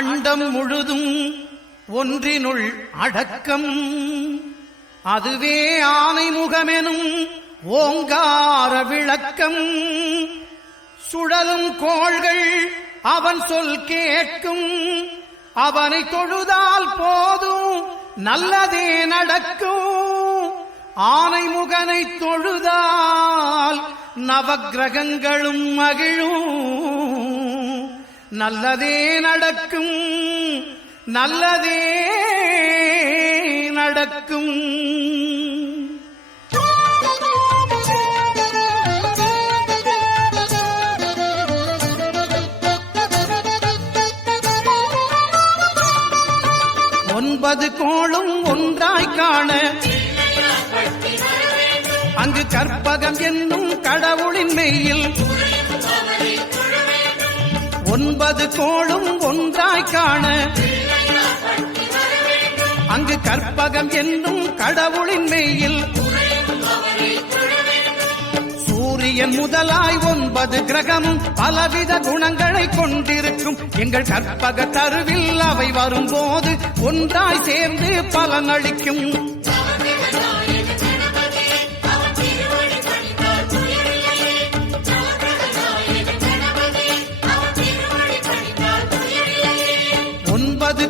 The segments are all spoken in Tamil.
அண்டம் முழுதும் ஒன்றினுள் அடக்கம். அதுவே ஆனைமுகமெனும் ஓங்கார விளக்கம். சுழலும் கோள்கள் அவன் சொல் கேட்கும். அவனை தொழுதால் போதும் நல்லதே நடக்கும். ஆனைமுகனை தொழுதால் நவக்கிரகங்களும் மகிழும். நல்லதே நடக்கும், நல்லதே நடக்கும். ஒன்பது கோளும் ஒன்றாய் காண அங்கு கற்பகம் என்னும் கடவுளின் மெய்யில். ஒன்பது கோளும் ஒன்றாய் காண அங்கு கற்பகம் என்னும் கடவுளின் மெய்யில். சூரியன் முதலாய் 9 கிரகமும் பலவித குணங்களை கொண்டிருக்கும். எங்கள் கற்பக தருவில் அவை வரும்போது ஒன்றாய் சேர்ந்து பலனளிக்கும்.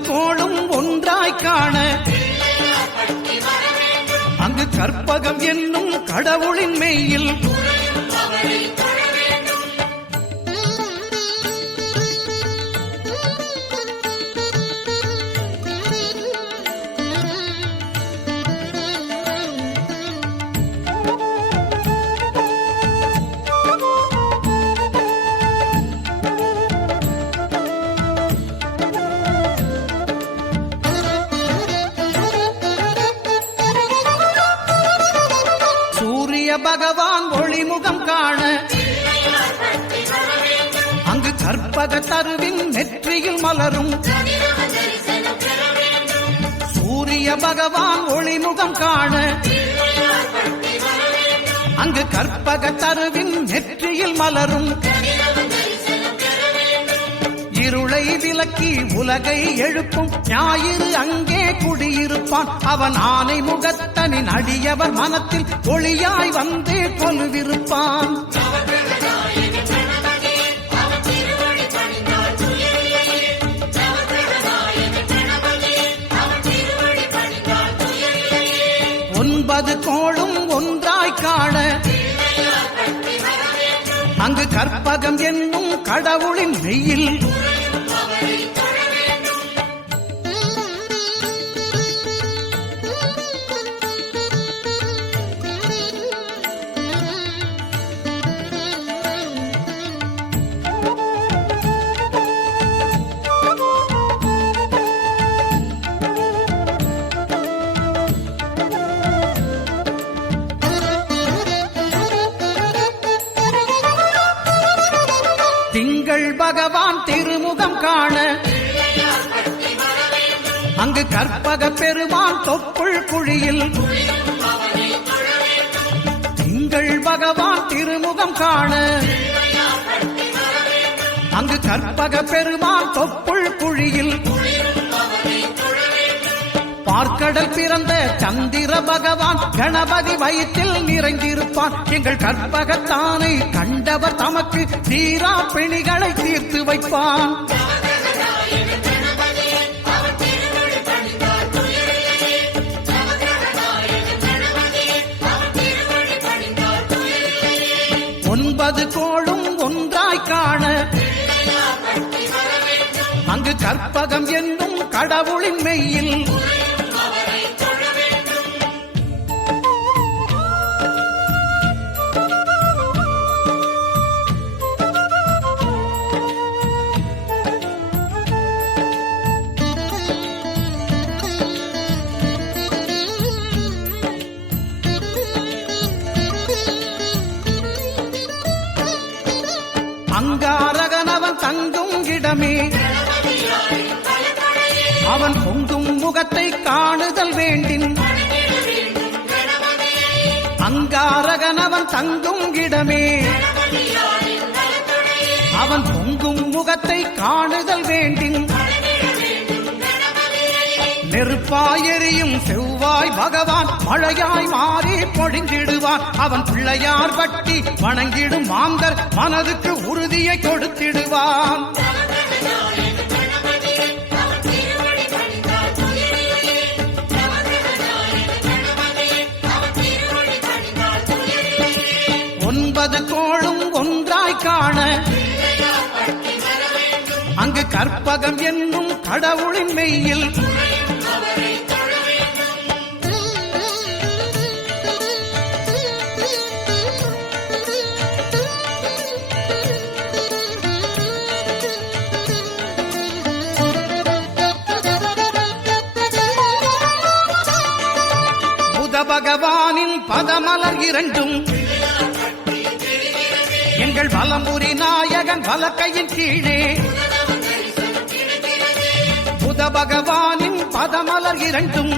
கோளும் ஒன்றாய் காண அங்கு கற்பகம் என்னும் கடவுளின் மெய்யில். பகவான் ஒளிமுகம் காண அங்கு கற்பக தருவின் நெற்றியில் மலரும். சூரிய பகவான் ஒளிமுகம் காண அங்கு கற்பக தருவின் நெற்றியில் மலரும். இருளை விலக்கி உலகை எழுப்பும் ஞாயிறு அங்கே குடியிருப்பான். அவன் ஆனை முகத்தனின் அடியவர் மனத்தில் ஒளியாய் வந்து கொலுவிருப்பான். ஒன்பது கோளும் ஒன்றாய் காண அங்கு கற்பகம் என்னும் கடவுளின் மெய்யில். திங்கள் பகவான் திருமுகம் காண அங்கு கற்பக பெருமான் தொப்புள் குழியில். திங்கள் பகவான் திருமுகம் காண அங்கு கற்பக பெருமான் தொப்புள் குழியில். பார்க்கடல் பிறந்த சந்திர பகவான் கணபதி வயிற்றில் நிறைந்திருப்பான். எங்கள் கற்பகத்தானை கண்டவர் தமக்கு தீரா பிணிகளை தீர்த்து வைப்பான். ஒன்பது கோளும் ஒன்றாய் காண அங்கு கற்பகம் என்னும் கடவுளின் மெய்யில். அங்காரகனவன் தங்கும் இடமே அவன் பொங்கும் முகத்தை காணுதல் வேண்டின். அங்காரகனவன் தங்கும் இடமே அவன் பொங்கும் முகத்தை காணுதல் வேண்டின். நெருப்பாய் எரியும் செவ்வாய் பகவான் மழையாய் மாறி பொழிந்திடுவான். அவன் பிள்ளையார் பட்டி வணங்கிடும் மாந்தர் மனதுக்கு உறுதியை கொடுத்திடுவான். ஒன்பது கோளும் ஒன்றாய் காண அங்கு கற்பகம் என்னும் கடவுளின் மெய்யில் புத பகவானின் பதமலர் இரண்டும் எங்கள் வலம்புரி நாயகன் வலக்கையின் கீழே. புத பகவானின் பதமலர் இரண்டும்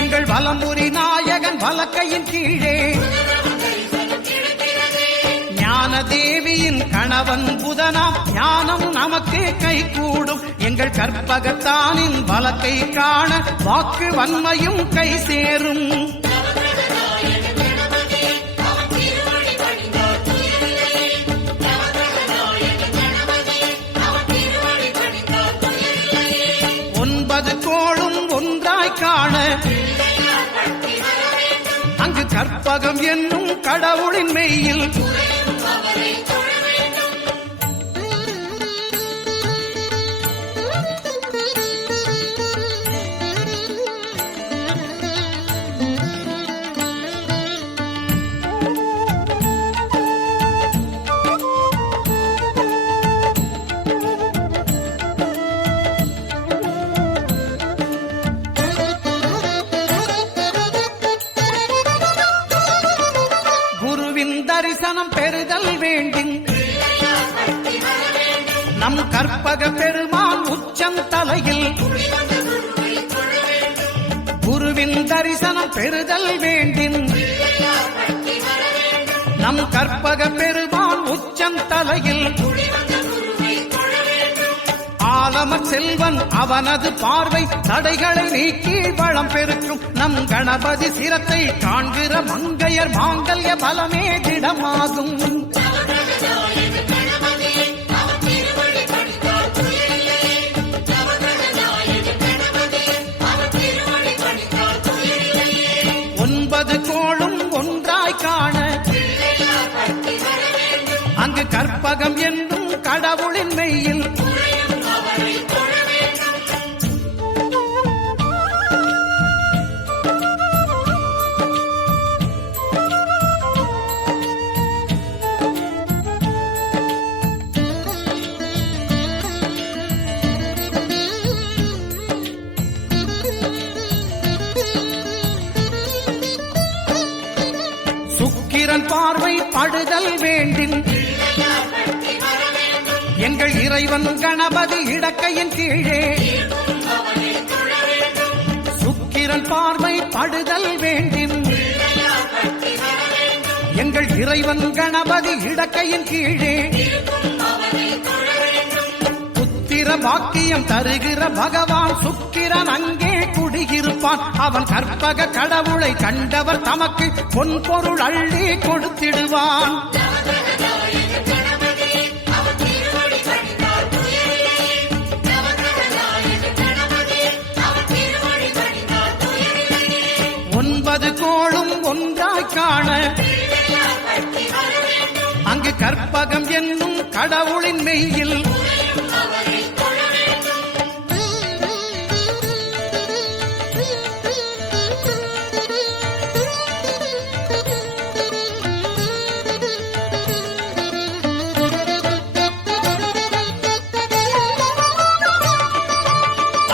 எங்கள் வலம்புரி நாயகன் வலக்கையின் கீழே. ஞான தேவியின் கணவன் புதனாம் ஞானம் நமக்கு கை கூடும். எங்கள் கற்பகத்தானின் வலக்கை காண வாக்கு வன்மையும் கை சேரும். ஒன்பது கோளும் ஒன்றாய் காண அங்கு கற்பகம் என்னும் கடவுளின் மெய்யில் தரிசனம் பெறுதல் வேண்டும். நம் கற்பக பெருமான் உச்சம் தலையில் குருவின் தரிசனம் பெறுதல் வேண்டும். நம் கற்பக பெருமான் உச்சம் தலையில் ஆலம செல்வன் அவனது பார்வை தடைகளை நீக்கி வளம் பெருக்கும். நம் கணபதி சிரத்தை காண்கிற மங்கையர் மாங்கல்ய பலமே திடமாகும். ஒன்பது கோளும் ஒன்றாய் காண அங்கு கற்பகம் என்னும் கடவுளின் மெய்யில் சுக்கிரன் பார்வை படுதல் வேண்டும். எங்கள் இறைவன் கணபதி இடக்கையின் கீழே சுக்கிரன் பார்வை படுதல் வேண்டும். எங்கள் இறைவன் கணபதி இடக்கையின் கீழே புத்திர பாக்கியம் தருகிற பகவான் சுக்கிரன் அங்கே குடியிருப்பான். அவன் கற்பக கடவுளை கண்டவர் தமக்கு பொன் பொருள் அள்ளி கொடுத்திடுவான். ஒன்பது கோளும் ஒன்றாய் காண அங்கு கற்பகம் என்னும் கடவுளின் மெய்யில்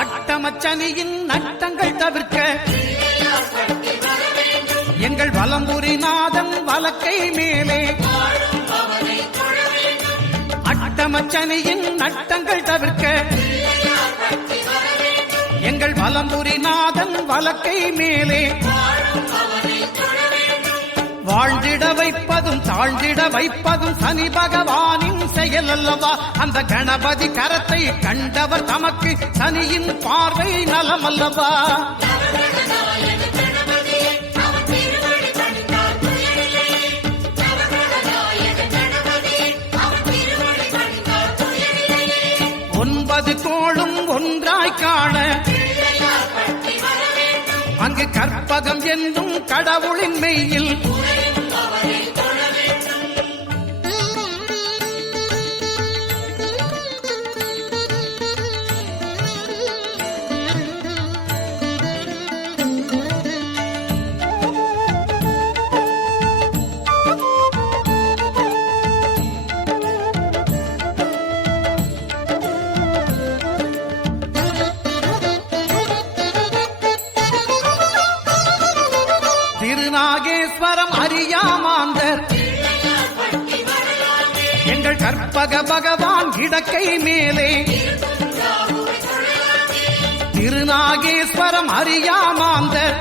அட்டமச்சனியின் நட்டங்கள் தவிர்க்க எங்கள் வலம்புரி நாதன் வலக்கை மேலே அட்டமச்சனியின் நட்டங்கள் தவிர்க்க எங்கள் வலம்புரி நாதன் வலக்கை மேலே வாழ்ந்திட வைப்பதும் தாழ்ந்திட வைப்பதும் சனி பகவானின் செயல் அல்லவா? அந்த கணபதி கரத்தை கண்டவர் தமக்கு சனியின் பார்வை நலமல்லவா? ஒன்பது கோளும் ஒன்றாய் காண அங்கு கற்பகம் என்னும் கடவுளின் மெய்யில் திருநாகேஸ்வரம் அறியாமாந்தர் எங்கள் கற்பக பகவான் இடக்கை மேலே திருநாகேஸ்வரம் அறியாமாந்தர்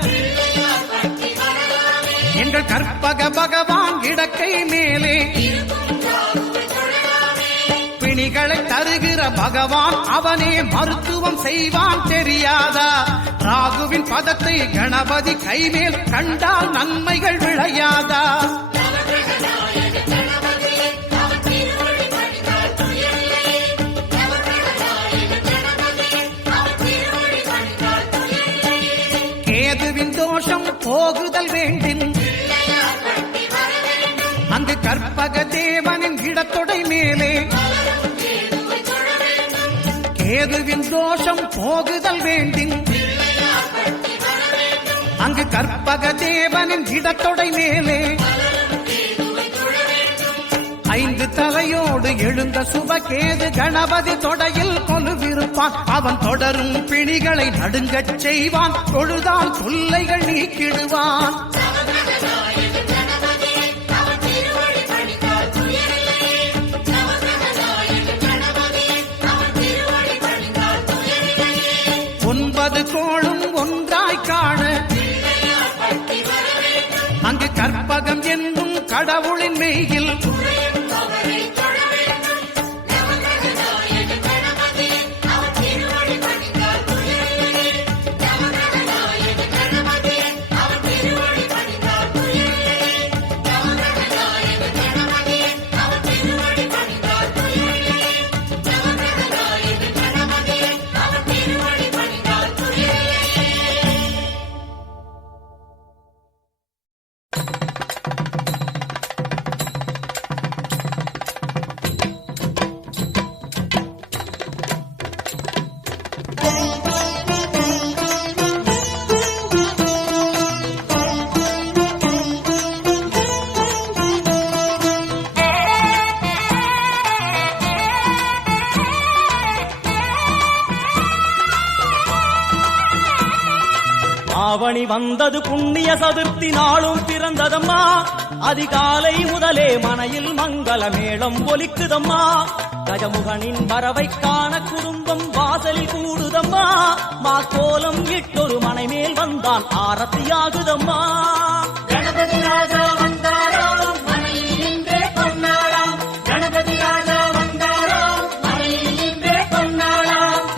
எங்கள் கற்பக பகவான் இடக்கை மேலே பிணிகளை தருகிற பகவான் அவனே மருத்துவம் செய்வான் தெரியாதா? ராகுவின் பதத்தை கணபதி கைமேல் கண்டால் நன்மைகள் விளையாதா? கேதுவின் தோஷம் போகுதல் வேண்டின் அங்கு கற்பக தேவனின் இடத்தொடை மேலே கேதுவின் தோஷம் போகுதல் வேண்டின் அங்கு கற்பக தேவனின் இடத்தொடை மேலே ஐந்து தலையோடு எழுந்த சுபகேது கணபதி தொடையில் கொலுவிருப்பான். அவன் தொடரும் பிணிகளை நடுங்கச் செய்வான். தொழுதால் தொல்லைகள் நீக்கிடுவான். ஒன்பது கோளும் ஒன்றாய் காண அங்கு கற்பகம் என்னும் கடவுளின் மெய்யில் ஆவணி வந்தது புண்ணிய சதுர்த்தி நாளும் பிறந்ததம்மா. அதிகாலை முதலே மனையில் மங்கள மேளம் ஒலிக்குதம்மா. கஜமுகனின் வரவை காண குடும்பம் வாசலில் கூடுதம்மா. மாக்கோலம் இட்டொரு மனை மேல் வந்தான் ஆரத்தியாகுதம்மா. கணபதி ராஜா வந்தாராம் மனையில் நின்றே கொண்டாடாம். கணபதி ராஜா வந்தாராம் மனையில் நின்றே கொண்டாடாம்.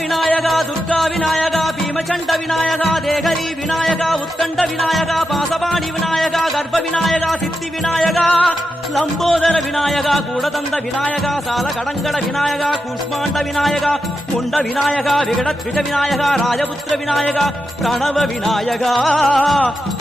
விநாயகா துர்கா விநாயகா பீமச்சண்ட விநாயகா தேகரி விநாயகா உத்கண்ட விநாயகா பாசபாணி விநாயகா கர்ப்ப விநாயகா சித்தி விநாயகா லம்போதர விநாயகா கூடதந்த விநாயகா சால கடங்கட விநாயகா கூஷ்மாண்ட விநாயகா முண்ட விநாயகா விகடத்விஜ விநாயகா ராஜபுத்திர விநாயகா பிரணவ விநாயகா.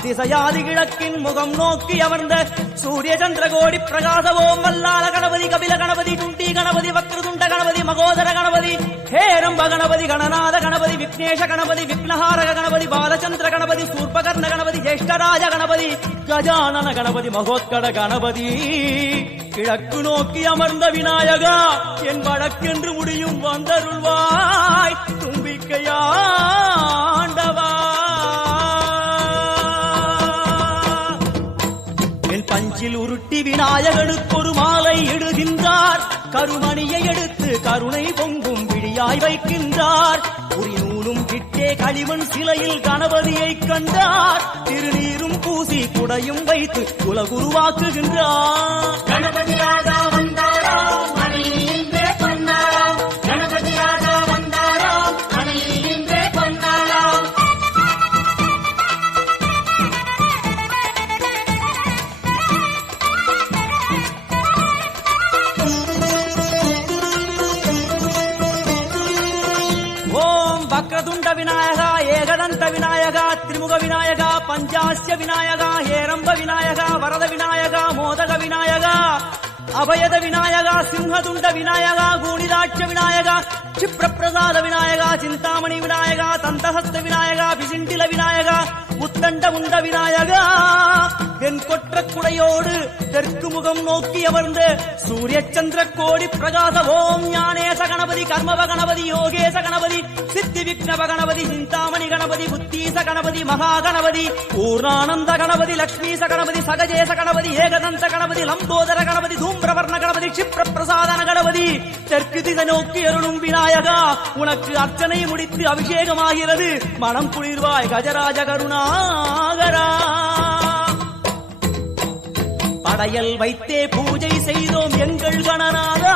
திசையாதி கிழக்கின் முகம் நோக்கி அமர்ந்த சூரிய சந்திர கோடி பிரகாச ஓம் வல்லால கணபதி கபில கணபதி குண்டி கணபதி வக்ரதுண்ட கணபதி மகோதர கணபதி ஹேரம்ப கணபதி கணநாத கணபதி விக்னேஷ கணபதி விக்னஹாரக கணபதி பாலச்சந்திர கணபதி சூர்பகர்ண கணபதி ஜேஷ்டராஜ கணபதி கஜானன கணபதி மகோத்கட கணபதி கிழக்கு நோக்கி அமர்ந்த விநாயகா என் வழக்கென்று முடியும் வந்தருள்வாய் தும்பிக்கையாண்டவா என் பஞ்சில் உருட்டி விநாயகனுக்கு ஒரு மாலை இடுகின்றார் கருமணியை எடுத்து கருணை பொங்கும் விழியாய் வைக்கின்றார் உரிநூலும் கிட்டே களிமண் சிலையில் கணபதியை கண்டார் திருநீரும் பூசி குடையும் வைத்து உலகுருவாக்குகின்றார் கணபதி ராஜா வந்தாராம் மணியின்றே பொன்னாராம் கணபதி ராஜா வந்தாராம் மணியின்றே பொன்னாராம் ஓம் வக்ரதுண்ட விநாயகா ஏகதந்த விநாயகா திரிமுக விநாயகா பஞ்சாஸ்ய விநாயகா ஹேரம்ப விநாயகா வரத விநாயகா மோதக விநாயகா அபயத விநாயகா சிம்ஹதுண்ட விநாயகா கூணிதாட்ச விநாயகா க்ஷிப்ரப்பிரசாத விநாயகா சிந்தாமணி விநாயகா தந்தஹஸ்த விநாயகா விசிண்டில விநாயகா உத்தண்ட உண்ட விநாயகா என் கொற்ற குடையோடு தெற்கு முகம் நோக்கி அமர்ந்து சூரிய சந்திர கோடி பிரகாச ஓம் ஞானேச கணபதி கர்மவ கணபதி யோகேச கணபதி சித்தி விக்னவ கணபதி சிந்தாமணி கணபதி புத்தீச கணபதி மகா கணபதி பூர்ணானந்த கணபதி லக்ஷ்மீச கணபதி சகஜேச கணபதி ஏகதந்த கணபதி லம்போதர கணபதி தூம்பிரவர்ண கணபதி க்ஷிப்ர பிரசாதன கணபதி தெற்கு திசை நோக்கி அருளும் விநாயகா உனக்கு அர்ச்சனை முடித்து அபிஷேகமாகிறது மனம் குளிர்வாய் கஜராஜ கருணாகரா படையல் வைத்தே பூஜை செய்தோம் எங்கள் கணநாதா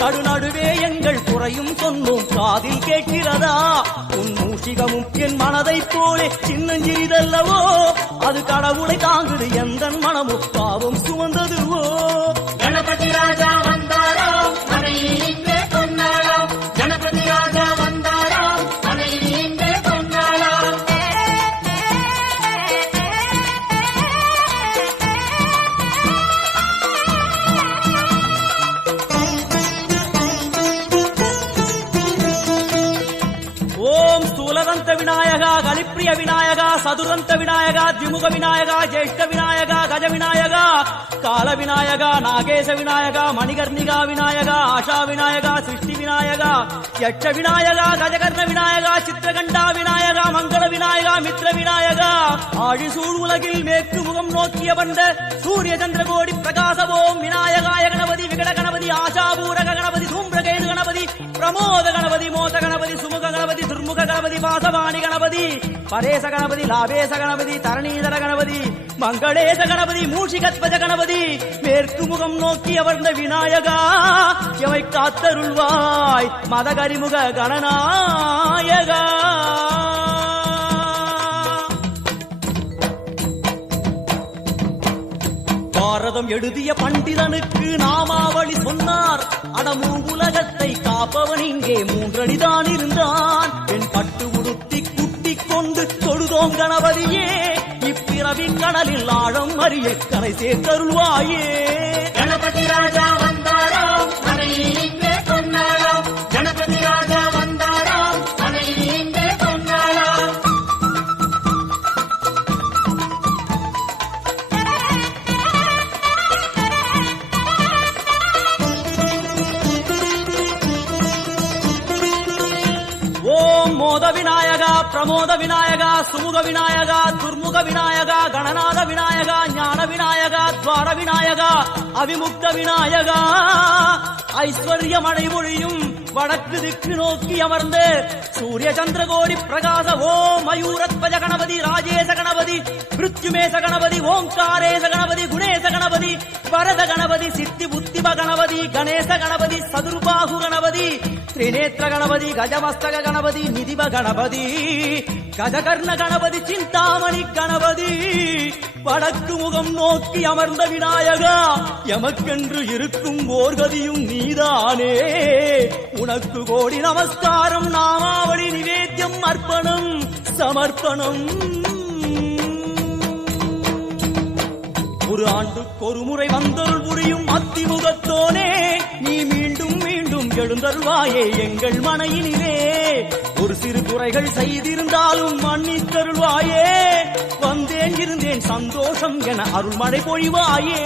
நடுநடுவே எங்கள் குறையும் சொன்னோம் காதில் கேட்கிறதா உன் மூஷிகமும் என் மனதைப் போலே சின்னஞ்சிறிதல்லவோ அது கடவுளை தாங்குது எந்த மனமும் பாவம் சுமந்ததுவோ கணபதி ராஜா வந்தாராம் மணியின்றே பொன்னாராம் கணபதி ராஜா வந்தாராம் மணியின்றே பொன்னாராம் ஓம் ஸ்தூலதந்த விநாயகா கலிப்பிரிய விநாயகா சதுரந்த விநாயகா திமுக விநாயகா ஜேஷ்ட விநாயகா கஜ விநாயகா கால விநாயகா நாகேச விநாயகா மணிகர்ணிகா விநாயகா ஆஷா விநாயகா சிருஷ்டி விநாயகா யட்ச விநாயகா கஜகர்ண விநாயகா சித்திரகண்டா விநாயகா மங்கள விநாயகா மித்ர விநாயகா ஆழிசூழ் உலகில் மேற்கு முகம் நோக்கிய வந்த சூரிய சந்திர கோடி பிரகாச ஓம் விநாயகாய கணபதி விகட கணபதி ஆசாபூரக கணபதி தூம்பிரகேது கணபதி பிரமோத கணபதி மோத கணபதி சுமுக கணபதி துர்முக கணபதி வாசவாணி கணபதி பரேச கணபதி லாபேச கணபதி தரணீதர கணபதி மங்களேச கணபதி மூஷிகத்வஜ கணபதி மேற்கு முகம் நோக்கி அமர்ந்த விநாயகா எவை காத்தருள்வாய் மதகரிமுக கணநாயகா பாரதம் எழுதிய பண்டிதனுக்கு நாமாவளி சொன்னார் அடமூவுலகத்தை காப்பவன் இங்கே மூன்றடிதான் இருந்தான் என் பட்டு உடுத்தி குட்டிக் கொண்டு தொழுதோம் கணபதியே இப்பிறவி கடலில் ஆழம் அறிய கரை சேர்த்தருள்வாயே கணபதி ராஜா வந்தாராம் மணியின்றே பொன்னாராம் கணபதி ராஜா வந்தாராம் மணியின்றே பொன்னாராம் ஓம் மோத விநாயகா பிரமோத விநாயகா சுமுக விநாயகா துர்முக விநாயகா கணநாத விநாயகா ஞான விநாயகா துவார விநாயகா அவிமுக்த விநாயகா ஐஸ்வர்யம் அடைமொழியும் வடக்கு திக்கு நோக்கி அமர்ந்து சூரிய சந்திரகோடி பிரகாச ஓம் மயூரத்வஜ கணபதி ராஜேச கணபதி மிருத்யுமேச கணபதி ஓம்காரேச கணபதி குணேச கணபதி வரத கணபதி சித்தி புத்திப கணபதி கணேச கணபதி சதுர்பாகு கணபதி திரிநேத்திர கணபதி கஜமஸ்தக கணபதி நிதிப கணபதி கஜகர்ண கணபதி சிந்தாமணி கணபதி வடக்கு முகம் நோக்கி அமர்ந்த விநாயகா எமக்கென்று இருக்கும் ஓர்கதியும் நீதானே உனக்கு கோடி நமஸ்காரம் நாமாவளி நிவேத்தியம் அர்ப்பணம் சமர்ப்பணம் ஒரு ஆண்டுக்கு ஒரு முறை வந்தருள் புரியும் அத்திமுகத்தோனே நீ மீண்டும் மீண்டும் எழுந்தருள்வாயே எங்கள் மனையினிலே ஒரு சிறு குறைகள் செய்திருந்தாலும் மன்னித்தருள்வாயே வந்தேன் இருந்தேன் சந்தோஷம் என அருள்மழை பொழிவாயே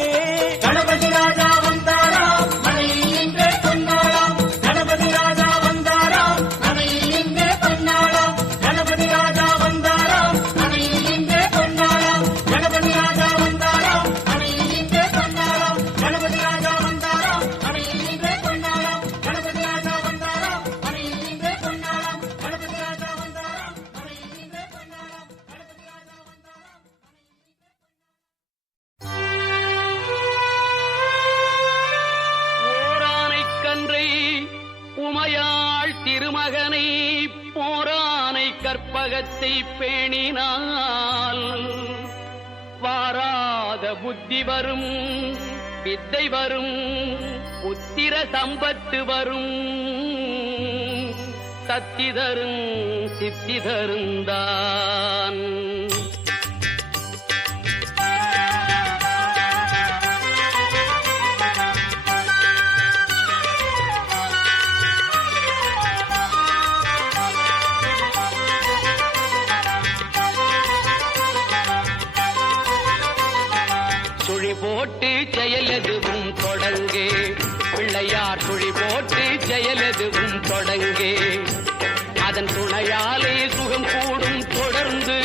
கணபதி ராஜா வந்தாராம் மனையில் இன்றே கொண்டாடாம் கணபதி ராஜா வந்தாராம் மனையில் இன்றே கொண்டாடாம் கணபதி ராஜா வந்தாராம் மனையில் இன்றே கொண்டாடாம் கணபதி ராஜா வந்தாராம் மனையில் இன்றே கொண்டாடாம் கணபதி ராஜா வந்தாராம் மனையில் இன்றே கொண்டாடாம் கணபதி ராஜா வந்தாராம் மனையில் இன்றே கொண்டாடாம் கணபதி ராஜா வந்தாராம் மனையில் இன்றே கொண்டாடாம் கணபதி ராஜா வந்தாராம். கன்றை உமையாள் திருமகனை போரானை கற்பகத்தை பேணினால் வாராத புத்தி வரும் வித்தை வரும் புத்திர சம்பத்து வரும் சக்தி தரும் சித்தி தருந்தான் போட்டு செயலெதுவும் தொடங்கே பிள்ளையார் சுழி போட்டு செயலெதுவும் தொடங்கே அதன் துணையாலே சுகம் கூடும் தொடர்ந்து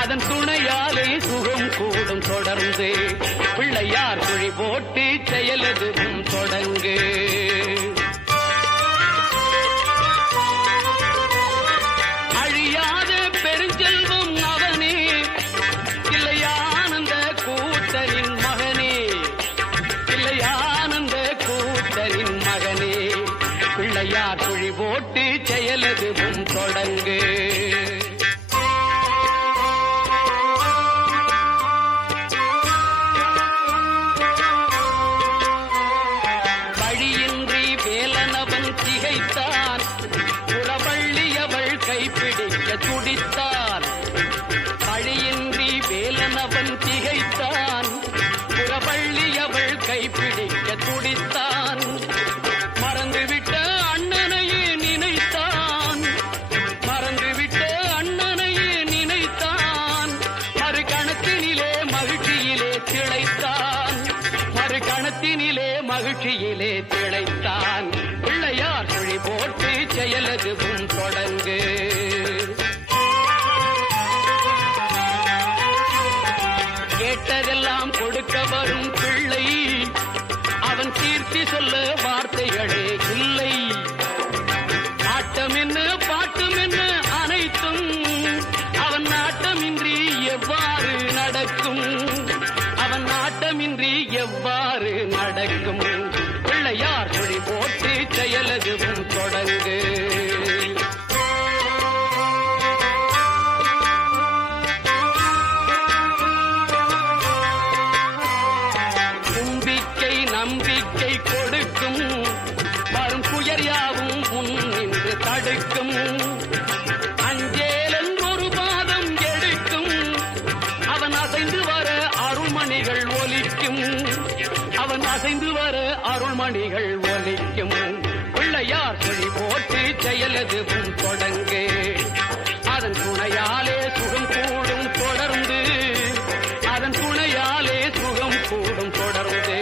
அதன் துணையாலே சுகம் கூடும் தொடர்ந்து பிள்ளையார் சுழி போட்டு செயலெதுவும் தொடங்கு அழியாத பெருஞ்செல்வம் அவனே இல்லையானந்த கூத்தரின் மகனே இல்லையானந்த கூத்தரின் மகனே பிள்ளையார் சுழி போட்டு செயலெதுவும் தொடங்கு வழியின்றி வேலனவன் திகைத்தான் புறவள்ளியவள் கைப்பிடிக்க துடித்தான் வழியின்றி வேலனவன் திகைத்தான் புறவள்ளியவள் கைப்பிடிக்க துடித்தான் மறந்துவிட்ட அண்ணனையே நினைத்தான் மறந்துவிட்ட அண்ணனையே நினைத்தான் மறுகணத்தினிலே மகிழ்ச்சியிலே திளைத்தான் மறுகணத்தினிலே மகிழ்ச்சியிலே திளைத்தான் பிள்ளையார் சுழி போட்டு செயலதுவும் தொடங்கு கேட்டதெல்லாம் கொடுக்க வரும் பிள்ளை அவன் கீர்த்தி சொல்ல வார்த்தைகளே இல்லை ஆட்டம் என்ன பாட்டும் என்ன அனைத்தும் அவன் நாட்டமின்றி எவ்வாறு நடக்கும் அவன் நாட்டமின்றி எவ்வாறு நடக்கும் பிள்ளையார் சுழி போட்டு செயலதுவும் தொடங்கு நம்பிக்கை கொடுக்கும் வரும் துயர் யாவும் உன் நின்று தடுக்கும் அஞ்சேலன் ஒரு பாதம் எடுக்கும் அவன் அசைந்து வர அருள்மணிகள் ஒலிக்கும் அவன் அசைந்து வர அருள்மணிகள் ஒலிக்கும் பிள்ளையார் சுழி போட்டு செயலதுவும் தொடங்கு அதன் துணையாலே சுகம் கூடும் தொடர்ந்து அதன் துணையாலே சுகம் கூடும் தொடர்ந்து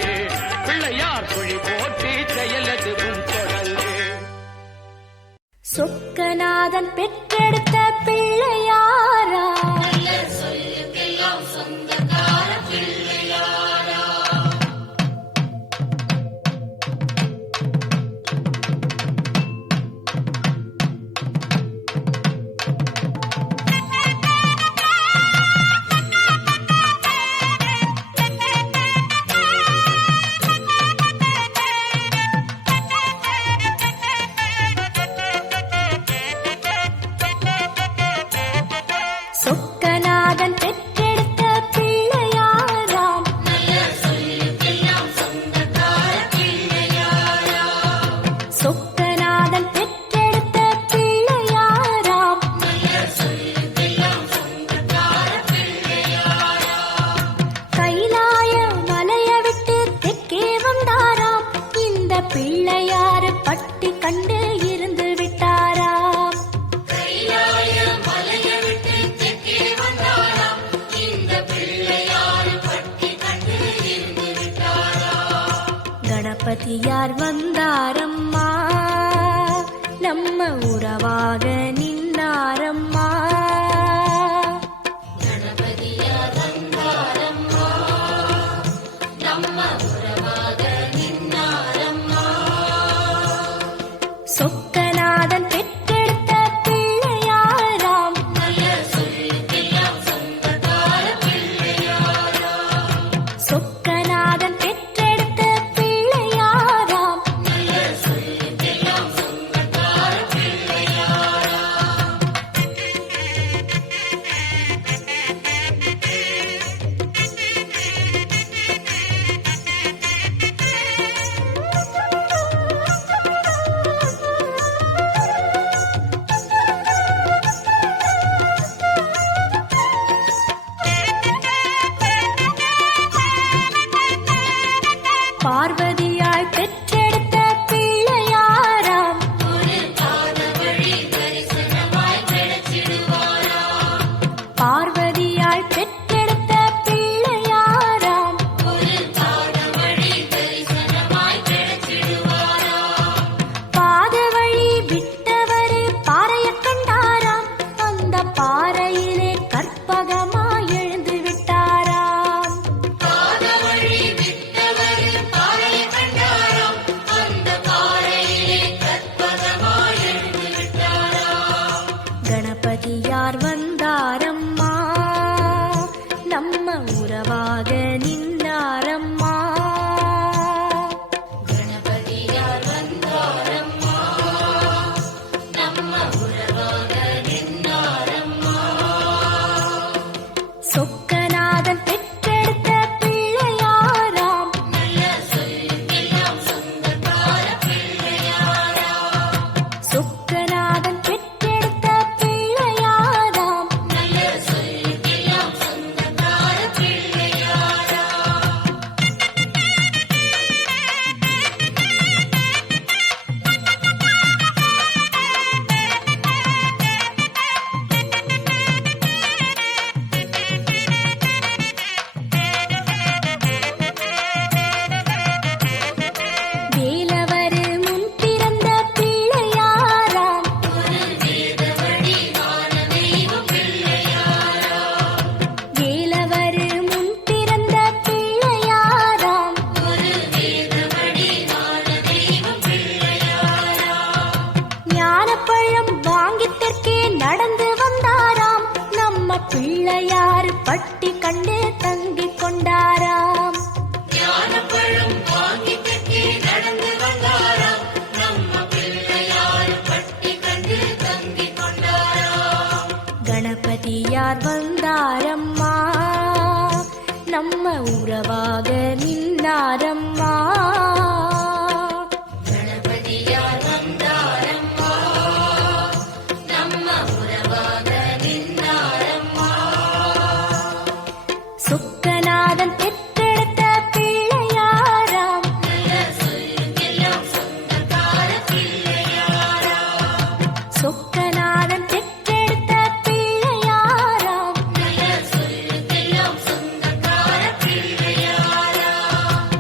பிள்ளையார் சுழி போட்டு செயலதுவும் தொடங்கு சொக்கநாதன் பெற்றெடுத்த பிள்ளையாரா சொல்லுக்கெல்லாம் சொந்தக்கார பிள்ளையாரா சொக்கநாதன் பெற்றெடுத்த பிள்ளையாராம் சொல்லுக்கெல்லாம் சொந்தக்கார பிள்ளையாரா சொக்கநாதன் பெற்றெடுத்த பிள்ளையாராம் சொல்லுக்கெல்லாம் சொந்தக்கார பிள்ளையாரா கைலாய மலைய விட்டு தெற்கே வந்தாராம் இந்த பிள்ளையாரு கணபதியார் வந்தாரம்மா நம்ம உறவாக நின்னாரம்மா கணபதியார் வந்தாரம்மா நம்ம உறவாக நின்னாரம்மா சொக்கநாதன் பெற்றெடுத்த பிள்ளையாராம் நல்ல சொல்லுக்கெல்லாம் சொந்தக்கார பிள்ளையாராம் சொக்கநாதன் பெற்றெடுத்த பிள்ளையாராம் நல்ல சொல்லுக்கெல்லாம் சொந்தக்கார பிள்ளையாராம் பார்வதியாய் பெற்றெடுத்த பிள்ளையாராம் ஒரு பாத வழி தரிசனமாய் கிடைச்சிடுவாராம் பார்வதியாய் பெற்றெடுத்த பிள்ளையாராம் ஒரு பாத வழி தரிசனமாய் கிடைச்சிடுவாராம் பாத வழி விட்டவரு பாறையை கண்டாராம் அந்த பாறையிலே கற்பகமாய் எழுந்து விட்டாராம் பாத வழி விட்டவரு பாறையை கண்டாராம் அந்த பாறையிலே கற்பகமாய் எழுந்து விட்டாராம் கணபதியார் வந்தாரம்மா நம்ம உறவாக நின்னாரம்மா கணபதியார் வந்தாரம்மா நம்ம உறவாக நின்னாரம்மா சொக்கநாதன் பெற்றெடுத்த பிள்ளையாராம் நல்ல சொல்லுக்கெல்லாம் சொந்தக்கார பிள்ளையாராம் சொக்கநாதன் பெற்றெடுத்த பிள்ளையாராம் நல்ல சொல்லுக்கெல்லாம் சொந்தக்கார பிள்ளையாராம் வேலவரு முன் பிறந்த பிள்ளையாராம் ஒரு வேத வடிவான தெய்வ பிள்ளையாராம் வேலவரு முன் பிறந்த பிள்ளையாராம் ஒரு வேத வடிவான தெய்வ பிள்ளையாராம் ஞானப்பழம் வாங்கி தெற்கே நடந்து வந்தாராம் நம்ம பிள்ளையார் பட்டி கண்டு தங்கிக் கொண்டாராம் ஞானப்பழம் வாங்கி தெற்கே நடந்து வந்தாராம் நம்ம பிள்ளையார் பட்டி கண்டு தங்கிக் கொண்டாராம் கணபதியார் வந்தாரம்மா நம்ம உறவாக நின்னாரம்மா கணபதியார் வந்தாரம்மா நம்ம உறவாக நின்னாரம்மா சொக்கநாதன் பெற்றெடுத்த பிள்ளையாராம் நல்ல சொல்லுக்கெல்லாம் சொந்தக்கார பிள்ளையாராம் சொக்கநாதன் பெற்றெடுத்த பிள்ளையாராம் நல்ல சொல்லுக்கெல்லாம் சொந்தக்கார பிள்ளையாராம்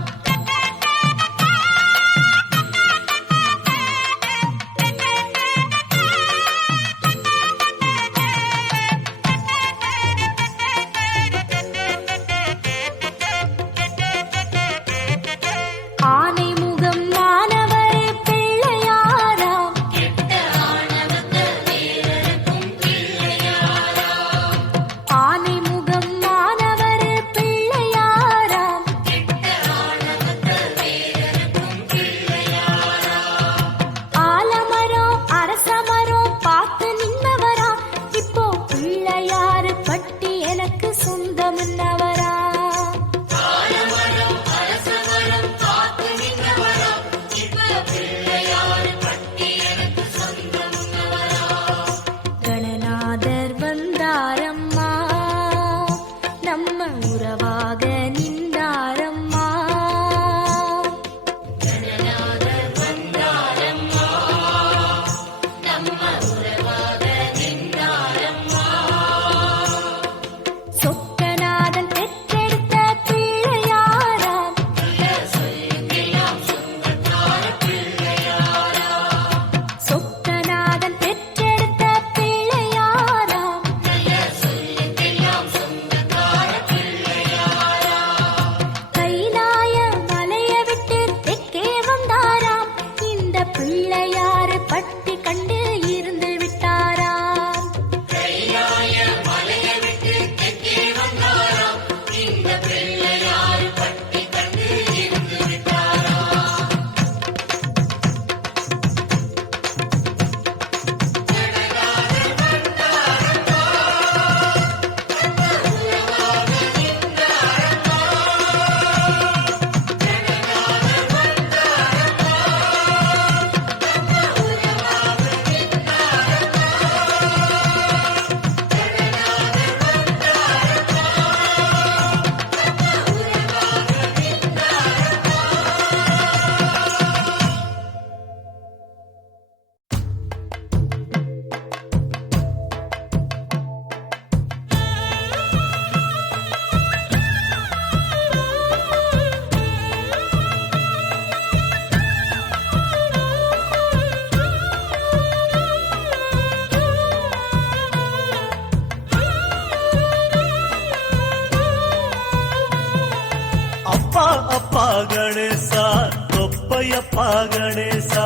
கணேசா தொப்பையப்பா கணேசா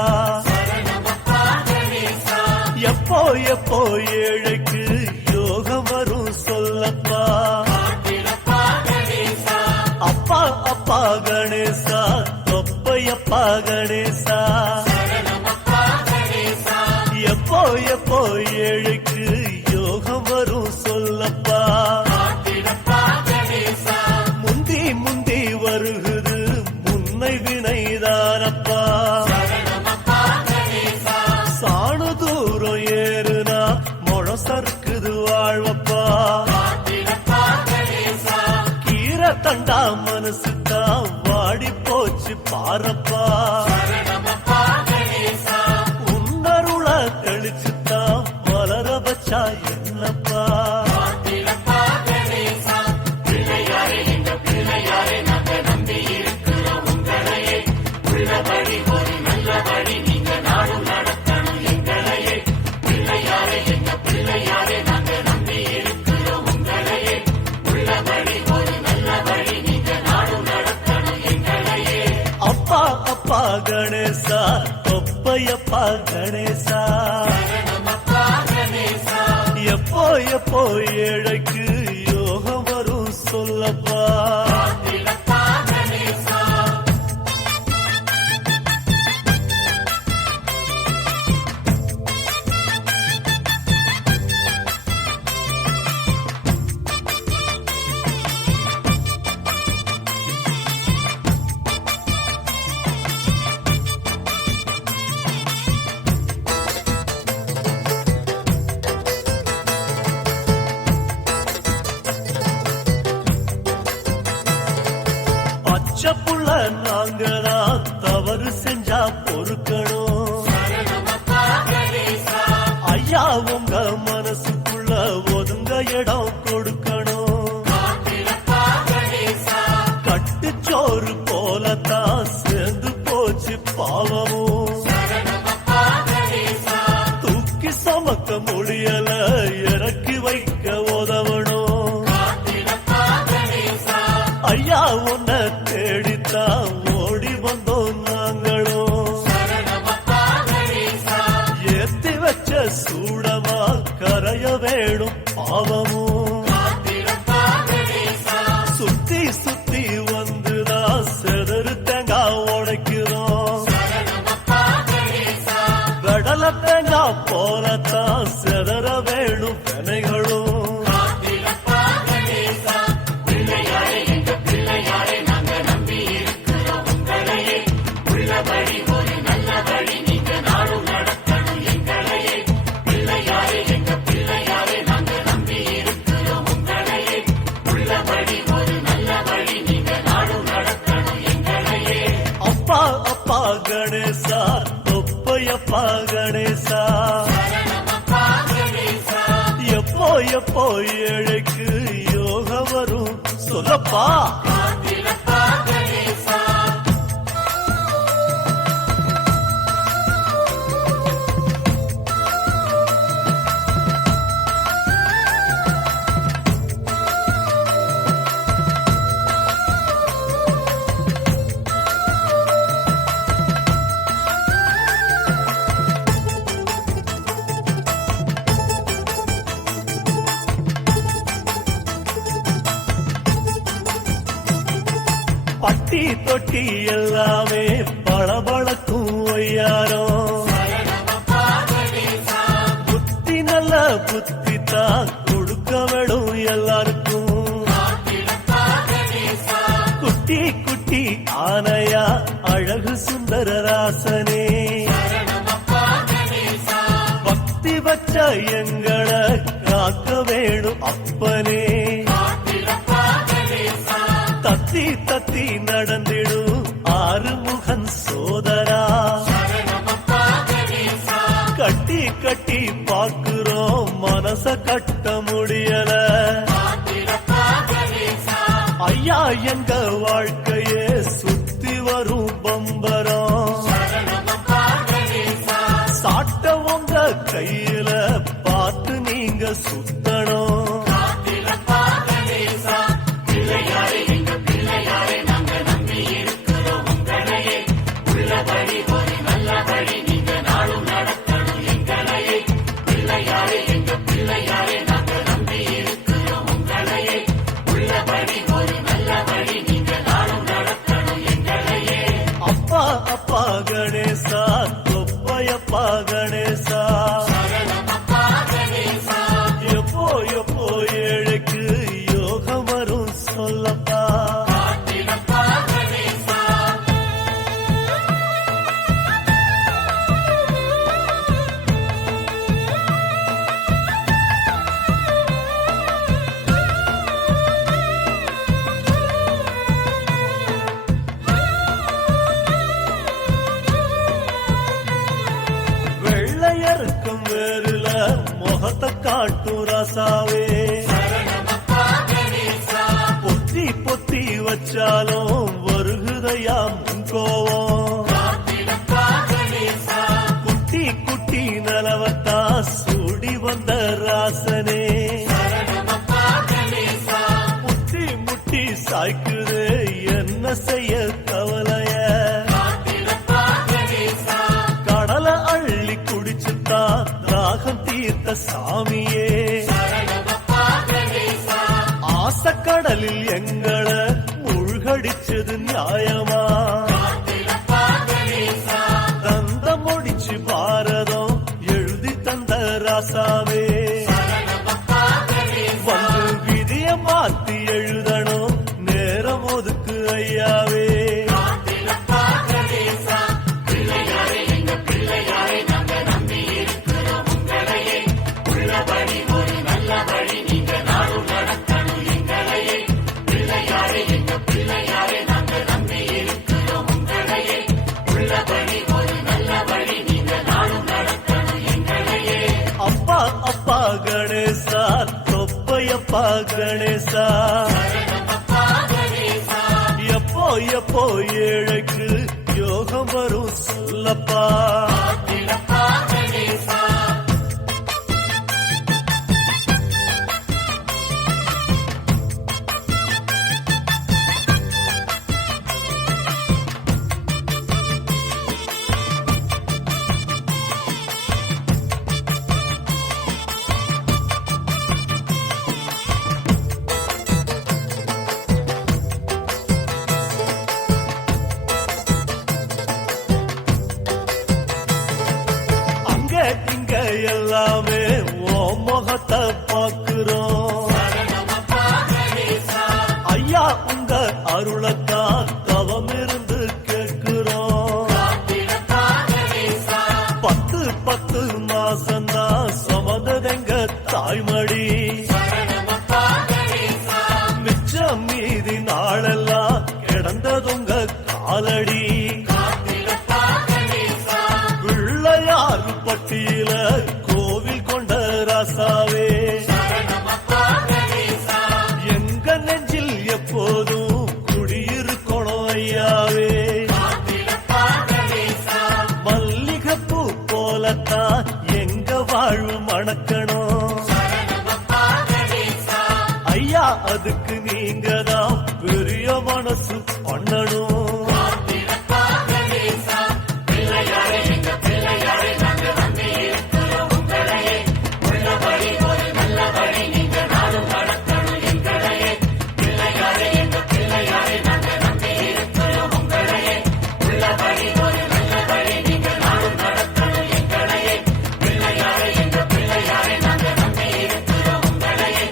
எப்போ எப்போ ஏழைக்கு யோகம் வரும் சொல்லப்பா அப்பா அப்பா கணேசா தொப்பையப்பா கணேசா எப்போ எப்போ ஏழைக்கு யோகம் வரும் சொல்லப்பா முந்தி முந்தி வருகுது முன்னை வினைதானப்பா சாணு தூரம் ஏறுனா முழம் சறுக்குது வாழ்வப்பா கீரை தண்டா மனசுக்கா வாடி போச்சு பாரப்பா உன்னருள தெளிச்சுத்தான் வளர வச்சா என்னப்பா அப்பா அப்பா கணேசா தொப்பையப்பா கணேசா எப்போ எப்போ ஏழைக்கு யோகம் வரும் சொல்லப்பா பச்சப்புள்ள நாங்கதான் தவறு செஞ்சா பொறுக்கணும் ஐயா உங்க மனசுக்குள்ள ஒதுங்க இடம் கொடுக்கணும் கட்டுச்சோறு போலத்தான் சேர்ந்து போச்சு பாவமும் தூக்கி சமக்க முடியல இறக்கி வைக்க உதவணும் ஐயா உன்னை தேடித்தான் ஓடி வந்தோம் நாங்களும் ஏத்தி வச்ச சூடமா கரைய வேணும் பாவமும் சுத்தி சுத்தி வந்துதான் செதறு தேங்காய் உடைக்கிறோம் கடலை தேங்காய் போலத்தான் செதற வேணும் வினைகளும் அப்பா அப்பா கணேசா தொப்பையப்பா கணேசா எப்போ எப்போ ஏழைக்கு யோகம் வரும் சொல்லப்பா பட்டி தொட்டி எல்லாமே பளபளக்கும் ஒய்யாரோ புத்தி நல்ல புத்தி தான் கொடுக்க விடும் எல்லாருக்கும் குட்டி குட்டி ஆனையா அழகு சுந்தர ராசனே பக்தி வச்ச எங்களை காக்க வேணும் அப்பனே தத்தி தத்தி நடந்திடும் ஆறுமுகன் சோதரா கட்டி கட்டி பாக்குறோம் மனச கட்ட முடியல ஐயா எங்க வாழ்க்கையே சுத்தி வரும் பம்பரம் சாட்ட உங்க கையில பார்த்து நீங்க சுத்தணும் ஏழைக்கு யோகம் வரும் சொல்லப்பா. காத்திடப்பா கணேசா. வெள்ளையருக்கும் வேறுல முகத்தை காட்டும் ராசாவே. சரணமப்பா கணேசா. பொத்தி பொத்தி வச்சாலும் வருகுதையா முன் கோவம். காத்திடப்பா கணேசா. குட்டி குட்டி நலவத்தா சூடி வந்த ராசனே. சரணமப்பா கணேசா. முட்டி முட்டி சாய்க்குது என்ன செய்ய கவலைய. காத்திடப்பா கணேசா. கடலை அள்ளி குடிச்சுட்டா ராகம் தீர்த்த சாமியே. சரணமப்பா கணேசா. ஆசக்கடலில் எங்களை மூழ்கடிச்சது நியாயமா. காத்திடப்பா கணேசா. தந்த முடிச்சு பாரதம் எழுதி தந்த ராசாவே. சரணமப்பா கணேசா. வந்து விதிய மாத்தி எழுதணும் நேரம் ஒதுக்கு ஐயாவே. காத்திடப்பா கணேசா. பிள்ளையாரே எங்க பிள்ளையாரே நாங்க நம்பி இருக்கிறோம் உங்களையே. உள்ளபடி ஒரு நல்ல வழி நீங்க நாடும் நடத்தணும் எங்களையே. பிள்ளையாரே எங்க பிள்ளையாரே நாங்க நம்பி இருக்கிறோம் உங்களையே. உள்ளபடி ஒரு நல்ல வழி நீங்க நாடும் நடத்தணும் எங்களையே. அப்பா அப்பா கணேசா தொப்பையப்பா கணேசா. சரணமப்பா கணேசா. எப்போ எப்போ ஏழைக்கு யோகம் வரும் சொல்லப்பா. காத்திடப்பா கணேசா. அங்க இங்க எல்லாமே ஓ முகத்தை பாக்குறோம். சரணமப்பா கணேசா. ஐயா உங்க அருளத்தான் தவம் இருந்து கேட்கிறோம். காத்திடப்பா கணேசா. 10 மாசம்தான் சுமந்ததெங்க தாய்மடி. சரணமப்பா கணேசா. மிச்சம் மீதி நாளெல்லாம் கிடந்ததுங்க காலடி. காத்திடப்பா கணேசா. பிள்ளையார் பட்டியில கோவில் கொண்ட ராசாவே. சரணமப்பா கணேசா. எங்க நெஞ்சில் எப்போதும் குடியிருக்கணும் ஐயாவே. காத்திடப்பா கணேசா. மல்லிகைப்பூ போலத்தான் எங்க வாழ்வு மணக்கணும். சரணமப்பா கணேசா. ஐயா அதுக்கு நீங்க தான் பெரிய மனசு பண்ணணும். காத்திடப்பா கணேசா. பிள்ளையாரே எங்க பிள்ளையாரே நாங்க நம்பி இருக்கிறோம் உங்களையே. உள்ளபடி ஒரு நல்ல வழி நீங்க நாடும் நடத்தணும் எங்களையே. பிள்ளையாரே எங்க பிள்ளையாரே நாங்க நம்பி இருக்கிறோம் உங்களையே. உள்ளபடி ஒரு நல்ல வழி நீங்க நாடும் நடத்தணும் எங்களையே. பிள்ளையாரே எங்க பிள்ளையாரே நாங்க நம்பி இருக்கிறோம் உங்களையே.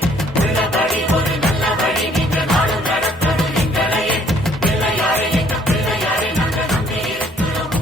உள்ளபடி ஒரு நல்ல வழி நீங்க நாடும் நடத்தணும் எங்களையே. பிள்ளையாரே எங்க பிள்ளையாரே நாங்க நம்பி இருக்கிறோம்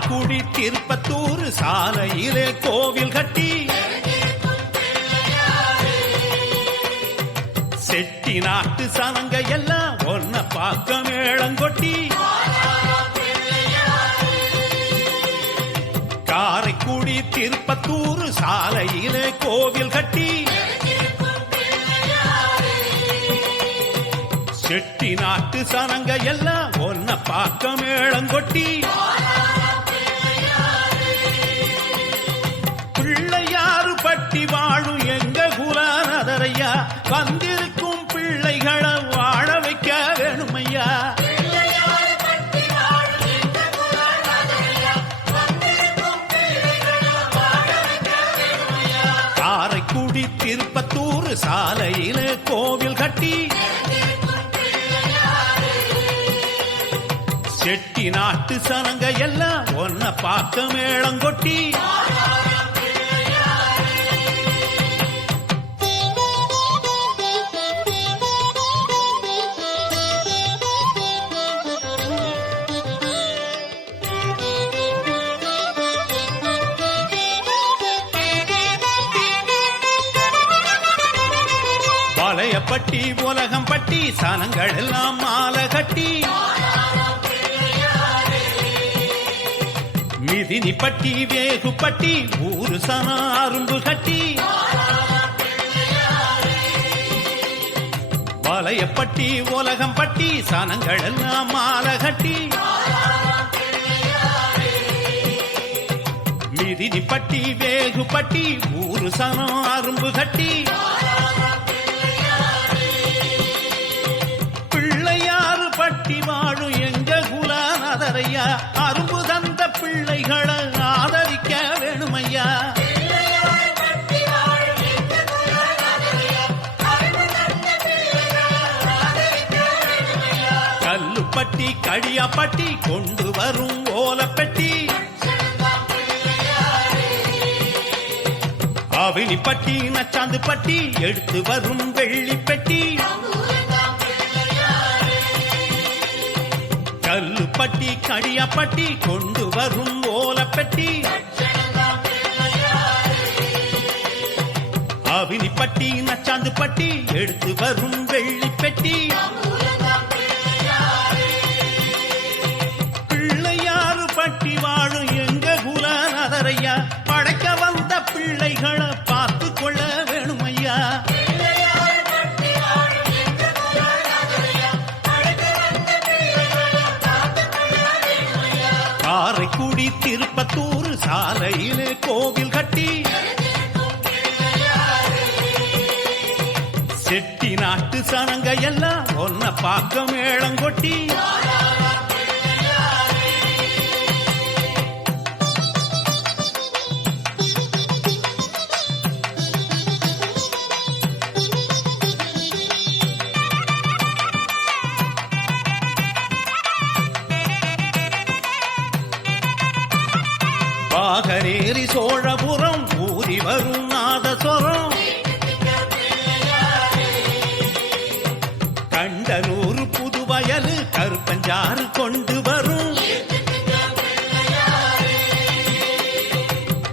காரைக்குடி திருப்பத்தூர் சாலையிலே கோவில் கட்டி செட்டி நாட்டு சனங்க எல்லாம் ஒன்ன பார்க்க மேளங்கொட்டி காரைக்குடி திருப்பத்தூர் சாலையிலே கோவில் கட்டி செட்டி நாட்டு சனங்க எல்லாம் ஒன்ன பார்க்க மேளங்கொட்டி பிள்ளையாறு பட்டி வாழும் எங்க குலநாதரையா வந்திருக்கும் பிள்ளைகளை வாழ வைக்க வேணுமையா காரைக்குடி திருப்பத்தூர் சாலையில கோவில் கட்டி செட்டி நாட்டு சனங்க எல்லாம் ஒன்ன பார்க்க மேளங்கொட்டி வளையப்பட்டி உலகம் பட்டி சனங்கள் எல்லாம் மாலை கட்டி மிதினி பட்டி வேகு பட்டி ஊரு சன அரும்பு கட்டி வளையப்பட்டி உலகம் பட்டி சனங்கள் எல்லாம் மாலை கட்டி மிதினி பட்டி வேகு பட்டி ஊரு சன அரும்பு கட்டி பிள்ளையாறு பட்டி வாழும் எங்க குலநாதரையா அரும்பு தந்த பிள்ளைகளை ஆதரிக்க வேணுமையா கல்லுப்பட்டி கடியாப்பட்டி கொண்டு வரும் ஓலப்பெட்டி அவினிப்பட்டி நச்சாந்து பட்டி எடுத்து வரும் வெள்ளிப்பெட்டி கல்லுப்பட்டி கடியாப்பட்டி கொண்டு வரும் ஓலப்பெட்டி அவினிப்பட்டி நச்சாந்து பட்டி எடுத்து வரும் வெள்ளிப்பெட்டி பிள்ளையாறு பட்டி வாழும் எங்க குலநாதரையா படைக்க வந்த பிள்ளைகளை பார்த்து கொள்ள வேணுமையா காரைக்குடி திருப்பத்தூர் சாலையிலே கோவில் கட்டி செட்டி நாட்டு சனங்க எல்லாம் ஒன்ன பார்க்க மேளங்கொட்டி பாகரேரி சோழபுரம் ஊதி வரும் நாதஸ்வரம் கண்டனூர் புதுவயல் கருப்பஞ்சாறு கொண்டு வரும்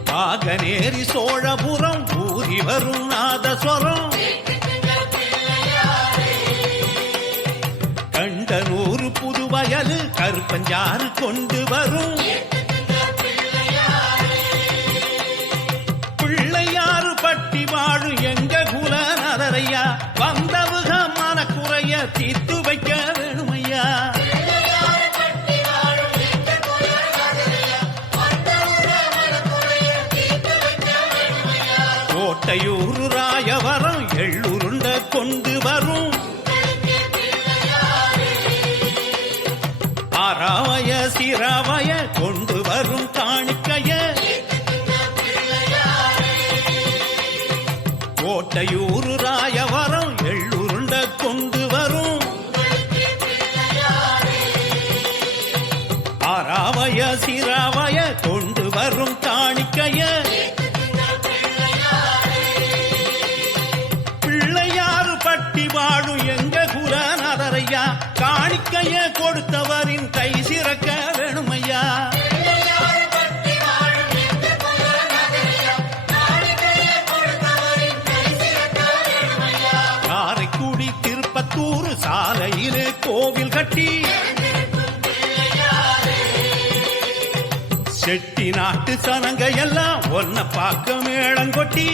பாகனேரி சோழபுரம் ஊதி வரும் நாதஸ்வரம் கண்டனூர் புதுவயல் கருப்பஞ்சாறு கொண்டு வரும் பிள்ளையாறு பட்டி வாழும் எங்க குலநாதரையா வந்தவுக மனக்குறைய தீர்த்து வைக்க வேணுமையா கோட்டையூர் ராயவரம் எள்ளுருண்ட கொண்டு வரும் ஆராவய சிராவய கொண்டு வரும் காணிக்கைய கோட்டையூர் ராயவரம் எள்ளுருண்ட கொண்டு வரும் ஆராவய சிராவய கொண்டு வரும் காணிக்கைய பிள்ளையாறு பட்டி வாழும் எங்க குலநாதரையா காணிக்கைய கொடுத்தவரின் கை சிறக்க வேணுமையா தூரு சாலையிலே கோவில் கட்டி செட்டி நாட்டு சனங்க எல்லாம் ஒன்ன பார்க்க மேளங்கொட்டி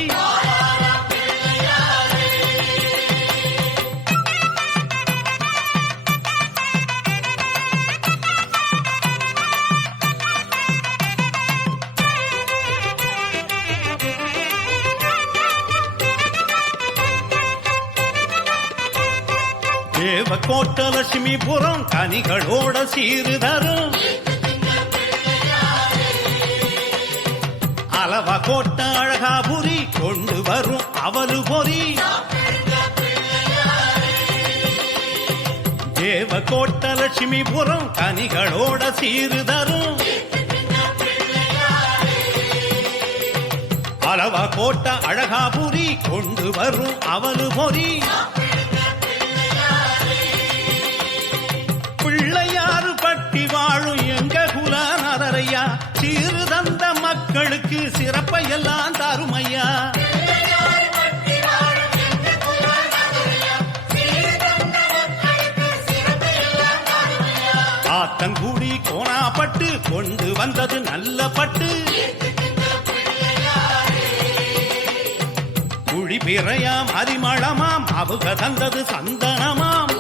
தேவக்கோட்ட லட்சுமிபுரம் கனிகளோட சீரு தரும் அளவா கோட்ட அழகாபுரி கொண்டு வரும் அவலு பொறி தேவக்கோட்ட லட்சுமிபுரம் கனிகளோட சீரு தரும் அளவா கோட்ட அழகாபுரி கொண்டு வரும் அவலு பொறி பிள்ளையாறு பட்டி வாழும் எங்க குலநாதரையா சீரு தந்த மக்களுக்கு சிறப்பையெல்லாம் தருமையா ஆத்தங்குடி கோணாப்பட்டு கொண்டு வந்தது நல்ல பட்டு குழி பிறையாம் அரிமளமாம் அவங்க தந்தது சந்தனமாம்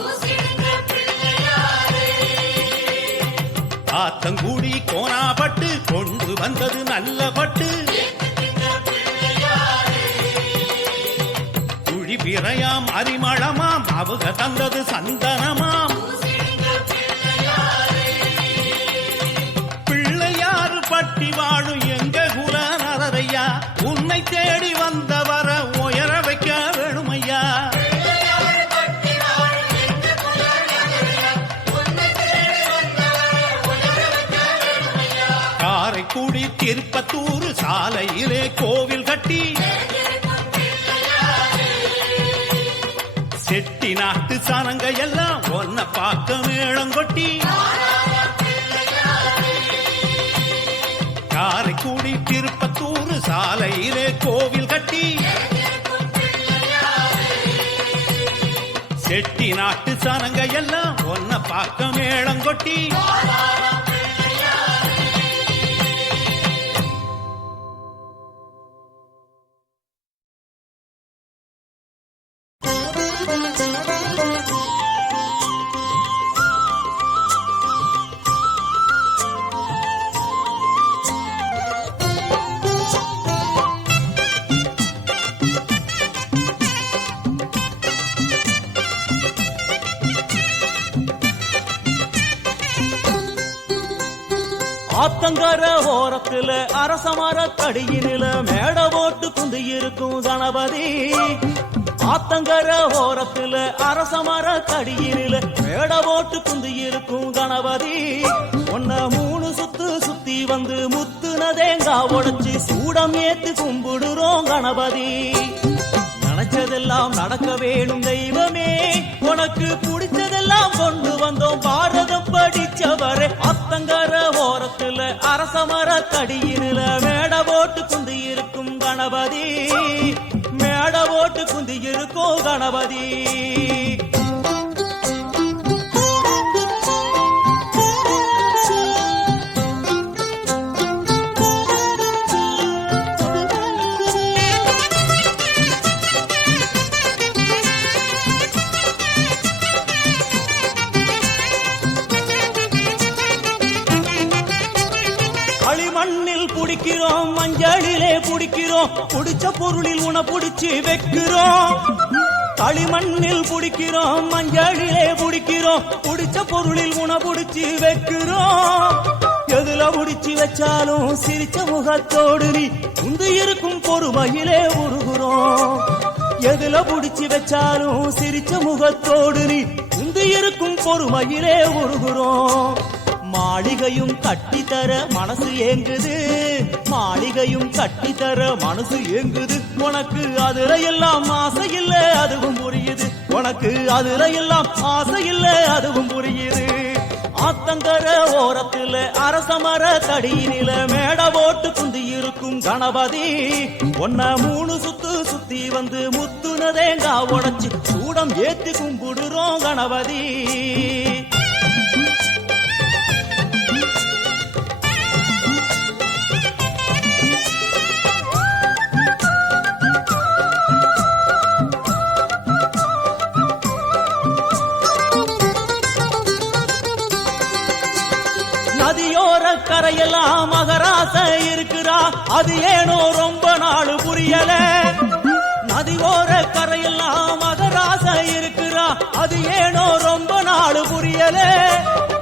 ஆத்தங்குடி கோணாப்பட்டு கொண்டு வந்தது நல்ல பட்டு குழி பிறையாம் அரிமளமாம் அவங்க தந்தது சந்தனமாம் பிள்ளையாறு பட்டி வாழும் எங்க குலநாதரையா உன்னை தேடி வந்தவர உயர வைக்க வேணுமையா காரைக்குடி திருப்பத்தூர் சாலையிலே கோவில் கட்டி செட்டி நாட்டு சனங்க எல்லாம் ஒன்ன பார்க்க மேளங்கொட்டி காரைக்குடி திருப்பத்தூர் சாலையிலே கோவில் கட்டி செட்டி நாட்டு சனங்க எல்லாம் ஒன்ன பார்க்க மேளங்கொட்டி ஆத்தங்கர ஓரத்துல அரசமர கடியினில மேட போட்டு குந்தி இருக்கும் கணபதி ஆத்தங்கர ஓரத்துல அரசமர கடியினில மேட போட்டு குந்தி இருக்கும் கணபதி ஒன்ன 3 சுத்து சுத்தி வந்து முத்துன தேங்காய் உடைச்சு சூடம் ஏத்து கும்பிடுறோம் கணபதி நினைச்சதெல்லாம் நடக்க வேணும் தெய்வமே உனக்கு பிடிச்சதெல்லாம் கொண்டு வந்தோம் பாரதம் படிச்சவரே அத்தங்கர ஓரத்துல அரசமர கடியினில மேட போட்டு குந்தி இருக்கும் கணபதி மேட போட்டு குந்தி இருக்கும் கணபதி களிமண்ணில் புடிக்கிறோம் மஞ்சளிலே புடிக்கிறோம் புடிச்ச பொருளில் உன புடிச்சு வைக்கிறோம் களிமண்ணில் புடிக்கிறோம் மஞ்சளிலே புடிக்கிறோம் புடிச்ச பொருளில் உன புடிச்சு வைக்கிறோம் எதுல புடிச்சு வச்சாலும் சிரிச்ச முகத்தோடு நீ உந்து இருக்கும் பொறுமையிலே உருகுறோம் எதுல புடிச்சு வச்சாலும் சிரிச்ச முகத்தோடு நீ உந்து இருக்கும் பொறுமையிலே உருகுறோம் மாளிகையும் கட்டித்தர மனசு ஏங்குது மாளிகையும் கட்டித்தர மனசு ஏங்குது உனக்கு அதுல எல்லாம் ஆசை இல்ல அதுவும் புரியுது உனக்கு அதுல எல்லாம் ஆசை இல்ல அதுவும் புரியுது ஆத்தங்கர ஓரத்துல அரசமர தடியினில மேட போட்டு குந்தி இருக்கும் கணபதி ஒன்ன 3 சுத்து சுத்தி வந்து முத்துனதேங்கா உடைச்சு சூடம் ஏத்தி கும்பிடுறோம் கணபதி. நதியோர கரையெல்லாம் மகராச இருக்கிறா அது ஏனோ ரொம்ப நாள் புரியல. நதியோர கரையெல்லாம் மகராச இருக்கிறா அது ஏனோ ரொம்ப நாள் புரியல.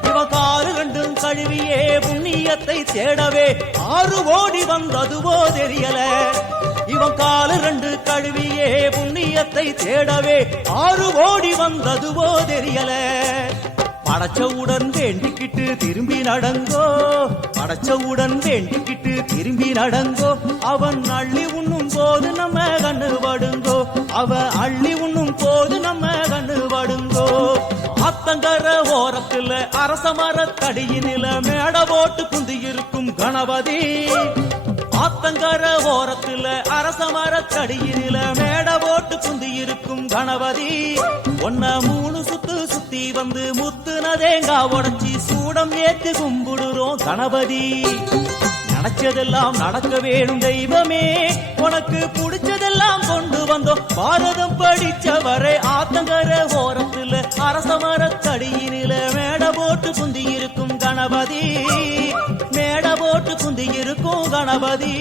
இவ காலு ரெண்டும் கழுவியே புண்ணியத்தை தேடவே 6 ஓடி வந்ததுவோ தெரியல. இவன் காலு 2 கழுவியே புண்ணியத்தை தேடவே 6 ஓடி வந்ததுவோ தெரியல. படைச்சவுடன் வேண்டிக்கிட்டு திரும்பி நடங்கோ, படைச்சவுடன் வேண்டிக்கிட்டு திரும்பி நடங்கோ. அவன் அள்ளி உண்ணும் போது நம்ம கண்ணு படுங்கோ, அவ அள்ளி உண்ணும் போது நம்ம கண்ணு படுங்கோ. ஆத்தங்கர ஓரத்துல அரசமர தடியினில மேட போட்டு குந்தி இருக்கும் கணபதி. ஆத்தங்கர ஓரத்துல அரசமர தடியினில மேட போட்டு குந்தி இருக்கும் கணபதி ஒன்ன 3 சுத்து சுத்தி வந்து முத்துனதேங்கா உடைச்சி சூடம் ஏத்தி கும்பிடுறோம் கணபதி. நினைச்சதெல்லாம் நடக்க வேணும் தெய்வமே, உனக்கு பிடிச்சதெல்லாம் கொண்டு வந்தோம். பாரதம் படிச்சவரை ஆத்தங்கர ஓரத்துல அரசமர தடியினில மேட போட்டு குந்தி இருக்கும் கணபதி, மேட போட்டு குந்தி இருக்கும் கணபதி.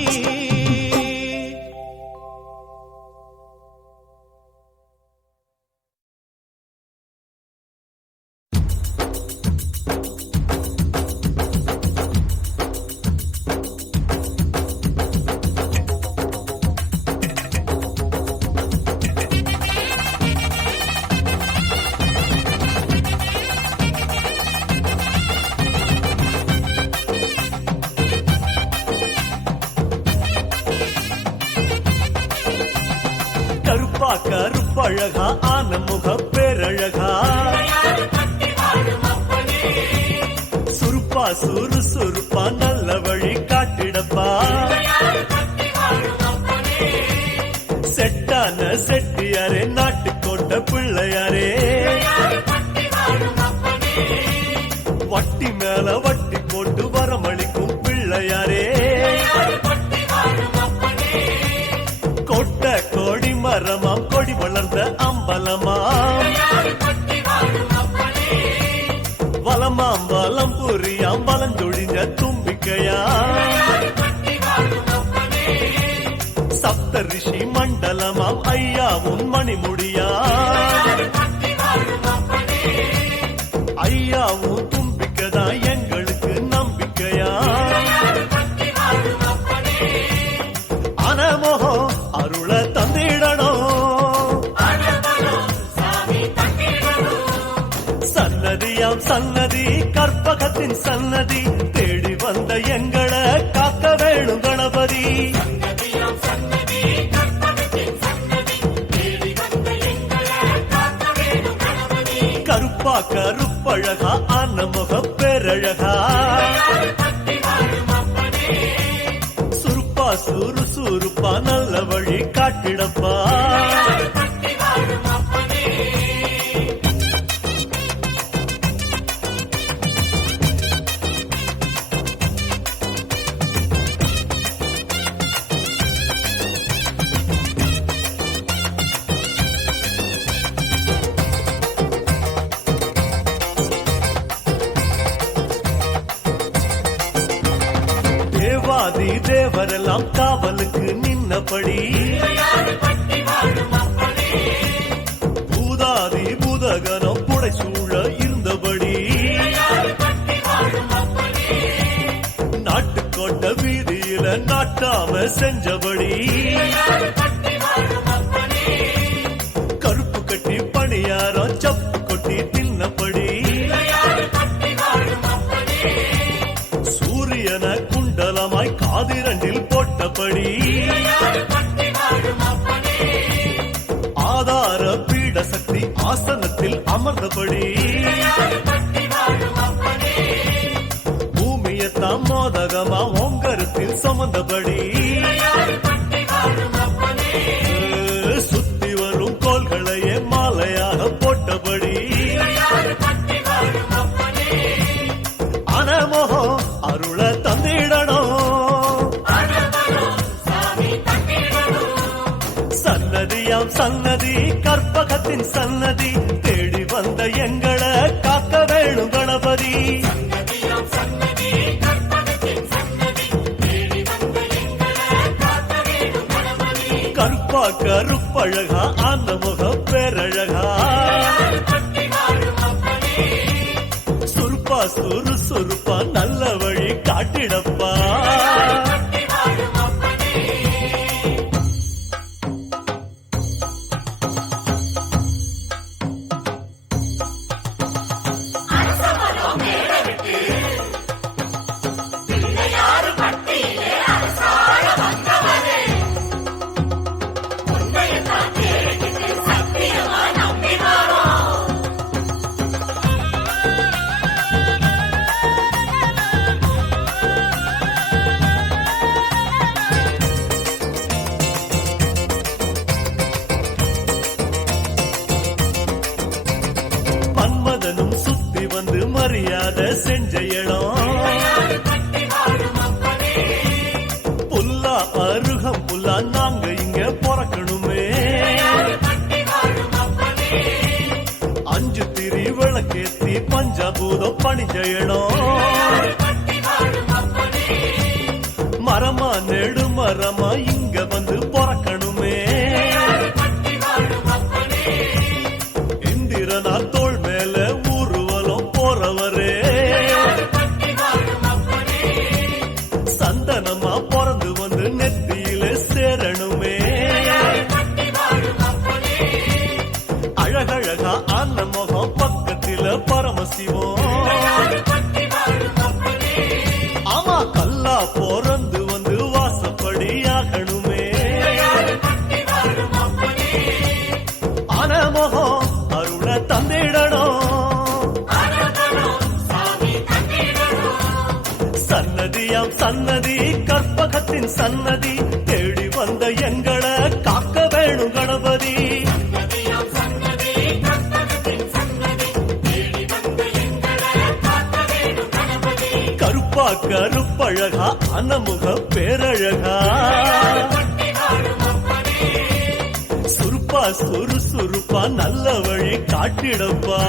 கருப்பா கருப்பழகா ஆன முக பேரழகா சுருப்பா சுறு சுருப்பா நல்ல வழி காட்டிடப்பா செட்டான செட்டியாரே நாட்டுக்கோட்ட பிள்ளையாரே வட்டி மேல வட்டி போட்டு வரமளிக்கும் பிள்ளையாரே கொட்ட கோடி மரமாம் கொடி வளர்ந்த அம்பலமாம் வலமாம் வலம் புரியாம் வலஞ்சொழிஞ்ச தும்பிக்கையா சப்த ரிஷி மண்டலமாம் ஐயா உன் மணிமுடியா ஐயா உன் தும்பிக்கைதா எங்களுக்கு நம்பிக்கையா அனமோகோ அருள தந்திடணும் சன்னதியாம் சன்னதி கற்பகத்தின் சன்னதி தேடி வந்த எங்களை காக்க வேணும் கணபதி கருப்பா கருப்பழகா ஆன முக பேரழகா சுருப்பா சுறு சுருப்பா நல்ல வழி காட்டிடப்பா தேவாதி தேவரெல்லாம் காவலுக்கு நின்னபடி பூதாதி பூதகனம் புடை சூழ இருந்தபடி நாட்டுக்கோட்ட வீதியில நாட்டாம செஞ்சபடி கருப்பு கட்டி பணியாரம் சப்பு கொட்டி தின்னபடி சூரியன குண்டலமாய் காதிரண்டில் போட்டபடி ஆதார பீட சக்தி ஆசனத்தில் அமர்ந்தபடி எல்லாம் மோதகமா ஓங்கரத்தில் சுமந்தபடி சுத்தி வரும் கோள்களையே மாலையாக போட்டபடி அனமோகம் அருள தந்திடணும். சன்னதியாம் சன்னதி கற்பகத்தின் சன்னதி தேடி வந்த எங்களை காக்க வேணும் கணபதி. கருப்பா கருப்பழகா அந்த முக பேரழகா சுருப்பா சுறுசுறுப்பா நல்ல வழி காட்டிடப்பா. மன்மதனும் சுத்தி வந்து மரியாதை செஞ்ச இடம் புல்லா அருகம் புல்லா நாங்க இங்க பிறக்கணுமே. 5 திரி விளக்கேத்தி பஞ்சாபூதம் பணிஞ்ச இடம் மரமா நெடு மரமா இங்க வந்து பிறக்கணுமே. இந்திரனா தோள் மேல ஊர்வலம் போறவரே சந்தனமா பிறந்து வந்து நெத்தியில சேரணுமே. அழகழகா அந்த முகம் பக்கத்தில பரமசிவம் ஆமா கல்லா பிறந்து வந்து வாசப்படி ஆகணுமே. அனமுகம் அருள தந்திடணும். சன்னதியாம் சன்னதி கற்பகத்தின் சன்னதி தேடி வந்த எங்களை காக்க வேணும் கணபதி. கருப்பா கருப்பழகா அனமுக பேரழகா சுருப்பா சுறுசுறுப்பா நல்ல வழி காட்டிடப்பா.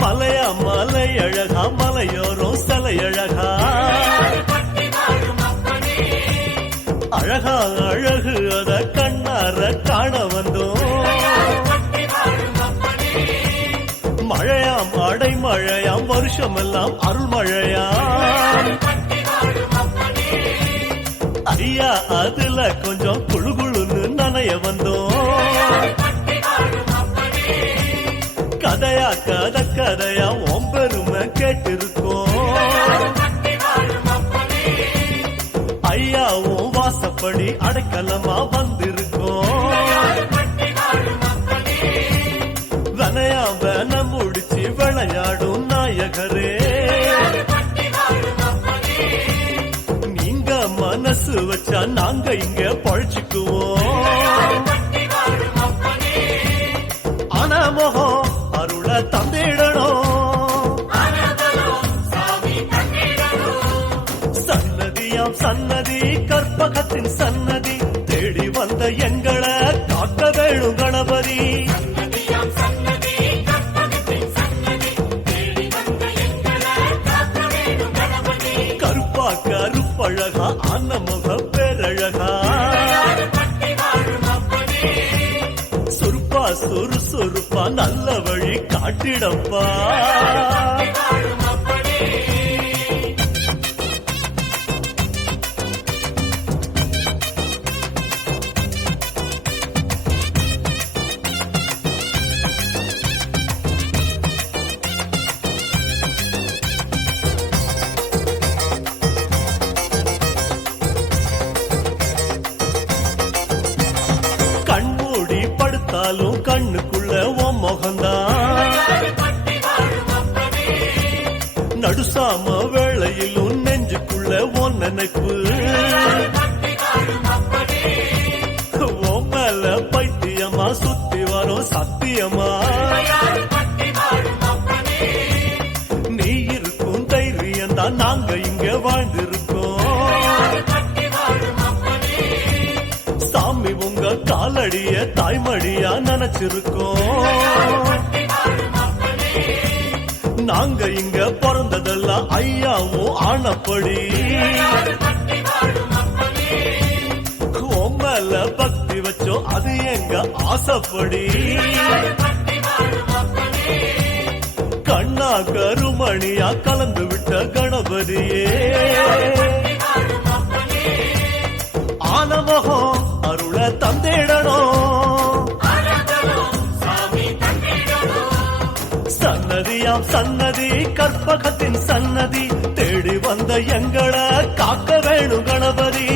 மலையா மலை அழகா மலையோரம் சிலை அழகா அழகா அழகு அத கண்ணார காண வந்தோம். மழையாம் அடைமழையாம் வருஷமெல்லாம் அருள் மழையாம் ஐயா அதுல கொஞ்சம் குழுகுழுன்னு நனைய வந்தோம். கதையா கதையா ஒம்பெருமை கேட்டிருக்கோம். ஐயா உன் வாசப்படி அடைக்கலமா வந்திருக்கோம். வனையா வன முடிச்சு விளையாடும் நாயகரே நீங்க மனசு வச்சா நாங்க இங்க பழிச்சுக்குவோம். அனமுகம் அருள தந்திடணும். சன்னதியாம் சன்னதி கற்பகத்தின் சன்னதி தேடி வந்த எங்களை காக்க வேணும் கணபதி. கருப்பா கருப்பழகா அன்னமுக பேரழகா சுருப்பா சுறுசுறுப்பா நல்ல வழி காட்டிடப்பா. பார்த்தாலும் கண்ணுக்குள்ள உன் முகந்தான். நடுசாம வேளையிலும் நெஞ்சுக்குள்ள உன் நினைப்பு. உன் மேல பைத்தியமா சுத்தி வரும் சத்தியமா. நீ இருக்கும் தைரியம் தான் நாங்க இங்க வாழ்ந்திருக்கோம். சாமி உங்க காலடிய தாய்மடியா நினைச்சிருக்கோம். நாங்க இங்க பிறந்ததெல்லாம் ஐயாவும் ஆனப்படி. மேல பக்தி வச்சோம் அது எங்க ஆசைப்படி. கண்ணா கருமணியா கலந்து விட்ட கணபதியே. ஆனமகம் அருள தந்திடணும். சன்னதியாம் சன்னதி கற்பகத்தின் சன்னதி தேடி வந்த எங்களை காக்க வேணும் கணபதி.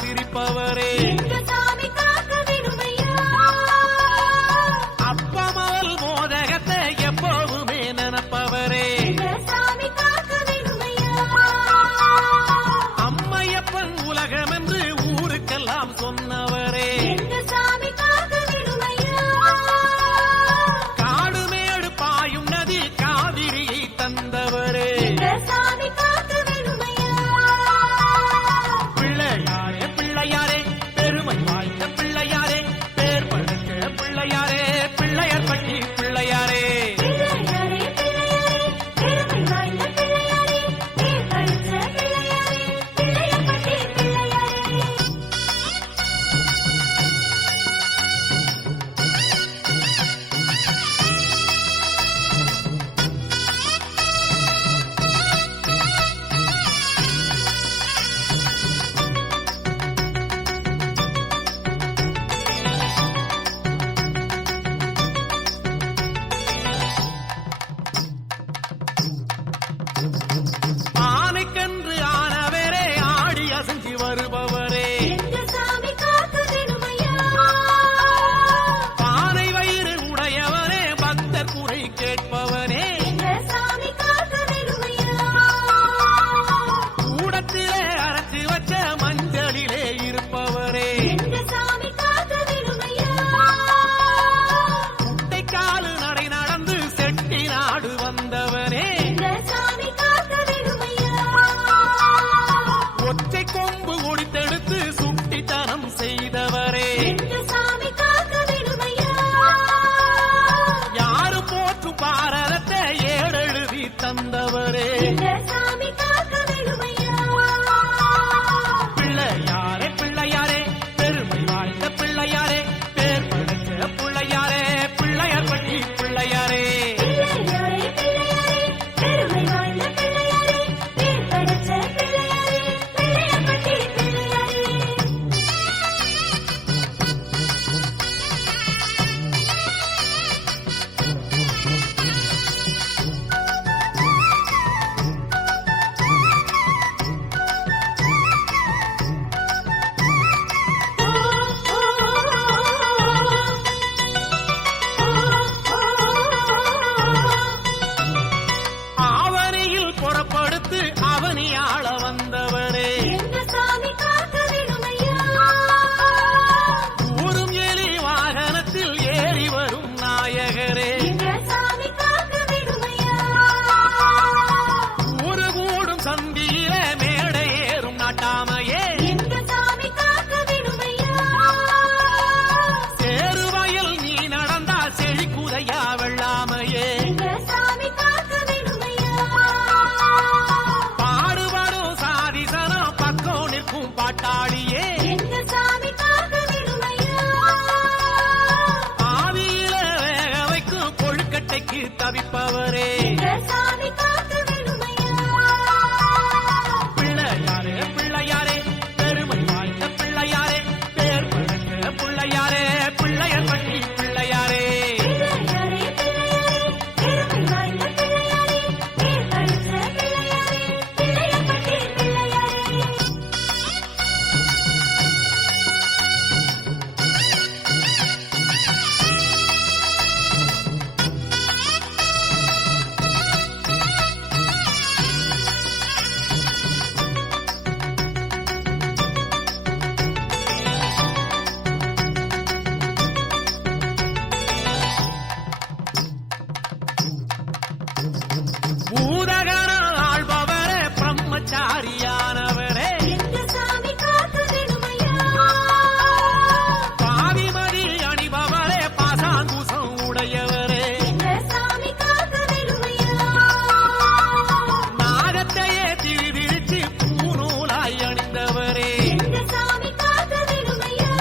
சிரிப்பவரே அப்பமவல் மோதகத்தை எப்போதுமே நினைப்பவரே அம்மையப்பன் உலகம் என்று ஊருக்கெல்லாம் சொன்னவரே காடுமேடு பாயும் நதி காவிரியை தந்தவரே பிள்ளையாரே பிள்ளையாரே பெருமை வாய்ந்த பிள்ளையாரே பேர் பழக்க பிள்ளையாரே பிள்ளையார் பட்டி பிள்ளையாரே நம்பியில மேடை ஏறும் நாட்டாமையே எங்க சாமி காக்க வேணுமையா சேருவயல் நீ நடந்தா செழிக்குதையா வெள்ளாமையே எங்க சாமி காக்க வேணுமையா பாடுபடும் சாதிசனம் பக்கம் நிற்கும் பாட்டாளியே எங்க சாமி காக்க வேணுமையா ஆவியில வேக வைக்கும் கொழுக்கட்டைக்கு தவிப்பவரே எங்க சாமி காக்க வேணுமையா பிள்ளையாரே பிள்ளையாரே பெருமை வாய்ந்த பிள்ளையாரே பேர் பழக்க பிள்ளையாரே பிள்ளையர் பட்டி பிள்ளையாரே பிள்ளையாரே பிள்ளையாரே பெருமை வாய்ந்த பிள்ளையாரே பேர் பழிச்ச பிள்ளையாரே பிள்ளையப்பட்டி பிள்ளையாரே பூதகர ஆள்பவரே பிரம்மச்சாரியானவரே எங்க சாமி காக்க வேணுமையா பாவிமதி அணிபவரே பாசாங்குசம் உடையவரே எங்க சாமி காக்க வேணுமையா நாகத்தையே திரிவிரிச்சு பூநூலாய் அணிந்தவரே எங்க சாமி காக்க வேணுமையா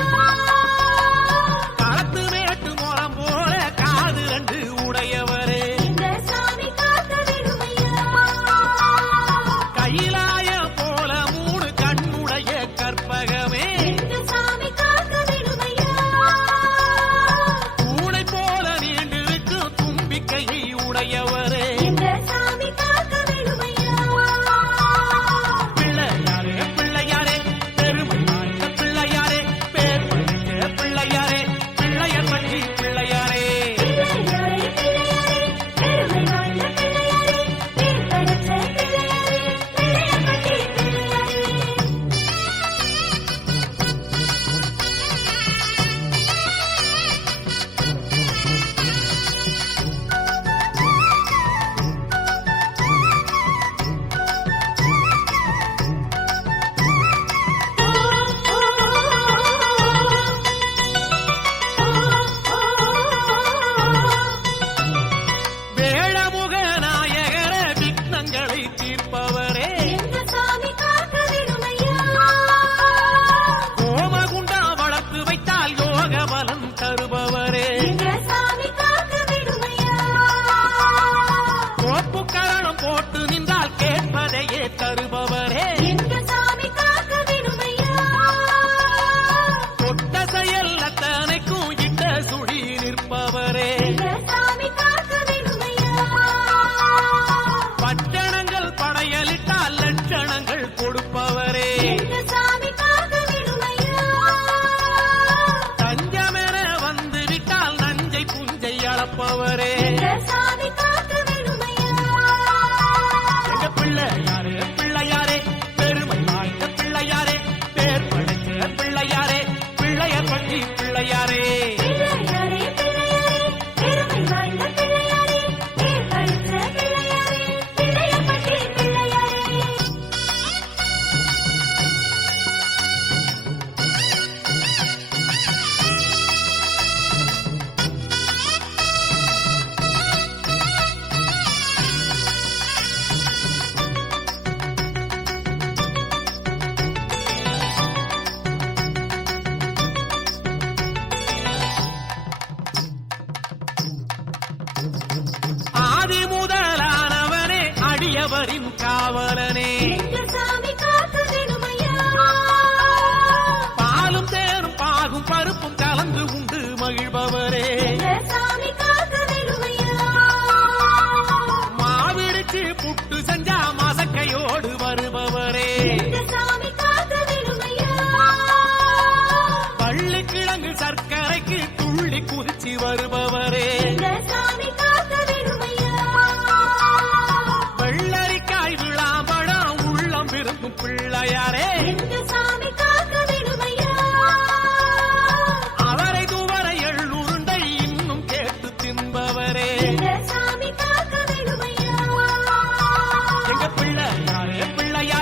களத்து மேட்டு முறம் போல காது ரெண்டு உடையவரே எங்க சாமி காக்க வேணுமையா கையிலாய போல மூணு கண்ணுடைய கற்பகமே எங்க சாமி காக்க வேணுமையா பூனை போல நீண்டு இருக்கும் தும்பிக்கையை உடையவரே எங்க சாமி காக்க வேணுமையா பிள்ளையாரே பிள்ளையாரே பெருமை வாய்ந்த பிள்ளையாரே பேர் பழிக்க பிள்ளையாரே பிள்ளையர் பட்டி பிள்ளையாரே பிள்ளையாரே பிள்ளையாரே பெருமை வாய்ந்த பிள்ளையாரே பேர் பழிச்ச பிள்ளையாரே பிள்ளையப்பட்டி பிள்ளையாரே வேளமுக நாயகர விக்னங்களை தீர்ப்பவரே எங்க சாமி காக்க வேணுமையா கோமகுண்டா வளர்த்து வைத்தால் யோக பலம் தருபவரே எங்க சாமி காக்க வேணுமையா கோப்பு கரணம் போட்டு நின்றால் கேட்பதையே தருபவரே எங்க சாமி காக்க வேணுமையா தொட்ட செயல் அத்தனைக்கும் இட்ட சுழி நிற்பவரே எங்க சாமி காக்க வேணுமையா பட்டணங்கள் படையலிட்டால் லட்சணங்கள் கொடுப்பவரே எங்க சாமி காக்க வேணுமையா தஞ்சமென வந்து விட்டால் நஞ்சை புஞ்சை அளப்பவரே எங்க சாமி காக்க வேணுமையா எங்க பிள்ளையாரே பிள்ளையாரே பெருமை வாய்ந்த பிள்ளையாரே பேர் படைக்க பிள்ளையாரே பிள்ளையர் பட்டி பிள்ளையாரே பிள்ளையாரே பிள்ளையாரே பெருமை வாய்ந்த பிள்ளையாரே பேர் பழிச்ச பிள்ளையாரே பிள்ளையப்பட்டி பிள்ளையாரே ஆதி முதலானவனே அடியவரின் காவலனே எங்க சாமி காக்க வேணுமையா பாலும் தேரும் பாகும் பருப்பும் கலந்து உண்டு மகிழ்பவரே எங்க சாமி காக்க வேணுமையா மாவிடுச்சு புட்டு செஞ்சா மசக்கையோடு வருபவரே எங்க சாமி காக்க வேணுமையா பள்ளிக்கிழங்கு சர்க்கரைக்கு துள்ளி குதிச்சு வருபவரே எங்க சாமி காக்க வேணுமையா வெள்ளரிக்காய் விழாம்பழம் உள்ளம் விரும்பும் பிள்ளையாரே எங்க சாமி காக்க வேணுமையா அவரை துவரை எள்ளுருண்டை இன்னும் கேட்டு தின்பவரே எங்க சாமி காக்க வேணுமையா எங்க பிள்ளையாரே பிள்ளையாரே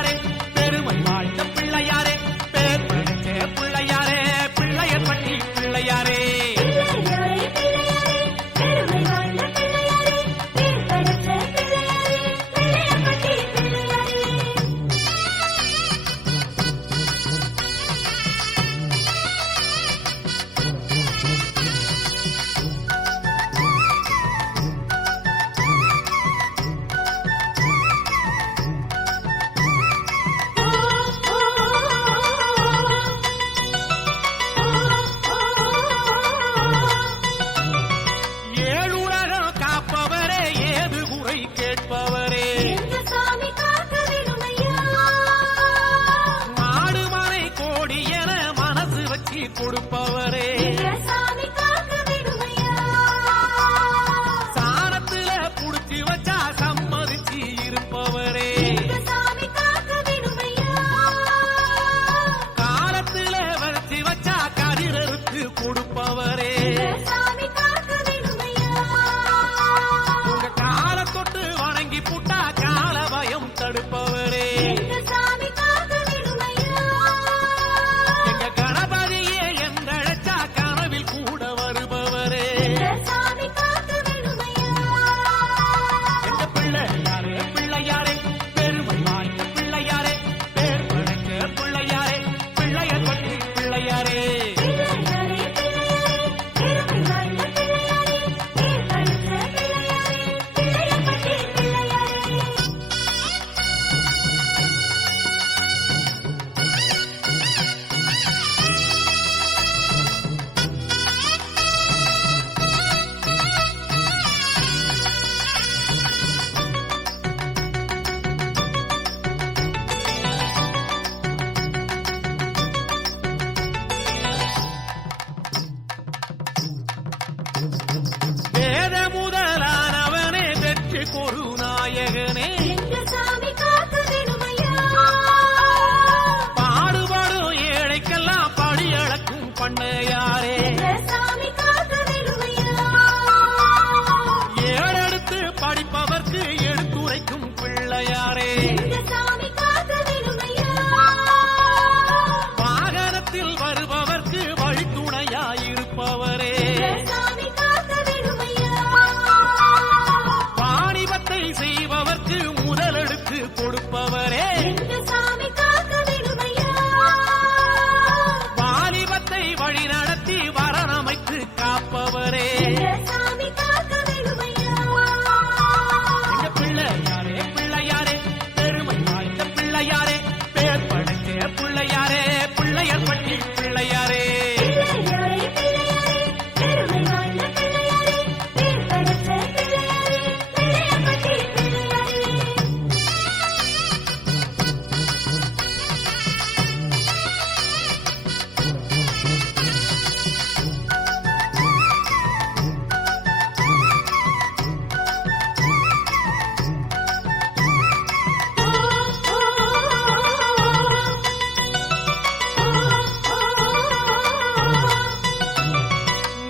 எங்க சாமி காக்க வேணுமையா வாலிபத்தை வழி நடத்தி வரணமைத்து காப்பவரே எங்க சாமி காக்க வேணுமையா எங்க பிள்ளையாரே பிள்ளையாரே பெருமை வாய்ந்த பிள்ளையாரே பேர் படைக்க பிள்ளையாரே பிள்ளையர் பட்டி பிள்ளையாரே பிள்ளையாரே பிள்ளையாரே பெருமை வாய்ந்த பிள்ளையாரே பேர் படைத்த பிள்ளையாரே பிள்ளையப்பட்டி பிள்ளையாரே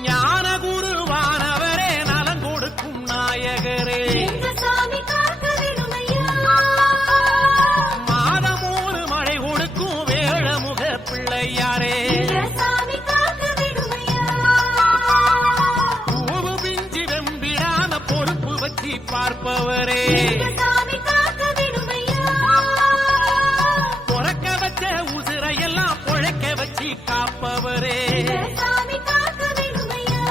ஞான குருவானவரே நலம் கொடுக்கும் நாயகரே எங்க சாமி காக்க வேணுமையா மாதமூறு மழை கொடுக்கும் வேழமுக பிள்ளையாரே எங்க சாமி காக்க வேணுமையா பூவு பிஞ்சி வெம்பிடாம பொறுப்பு வச்சு பார்ப்பவரே எங்க சாமி காக்க வேணுமையா பொறக்க வச்ச உசிரையெல்லாம் பொழைக்க வச்சு காப்பவரே எங்க சாமி காக்க வேணுமையா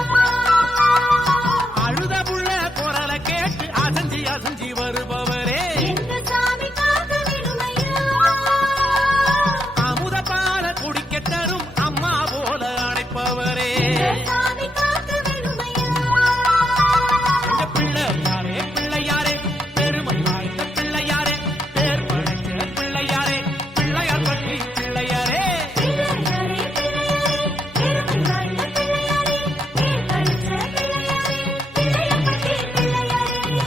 அழுத புள்ள குரலை கேட்டு அசஞ்சி அசஞ்சி வருபவரே எங்க சாமி காக்க வேணுமையா அமுத பால குடிக்க தரும் அம்மா போல அணைப்பவரே எங்க சாமி காக்க வேணுமையா எங்க பிள்ளையாரே பிள்ளையாரே பெருமை வாய்ந்த பிள்ளையாரே பேர் படைச்ச பிள்ளையாரே பிள்ளையார் பட்டி பிள்ளையாரே பிள்ளையாரே பிள்ளையாரே பெருமை வாய்ந்த பிள்ளையாரே பேர் படைத்த பிள்ளையாரே பிள்ளையப்பட்டி பிள்ளையாரே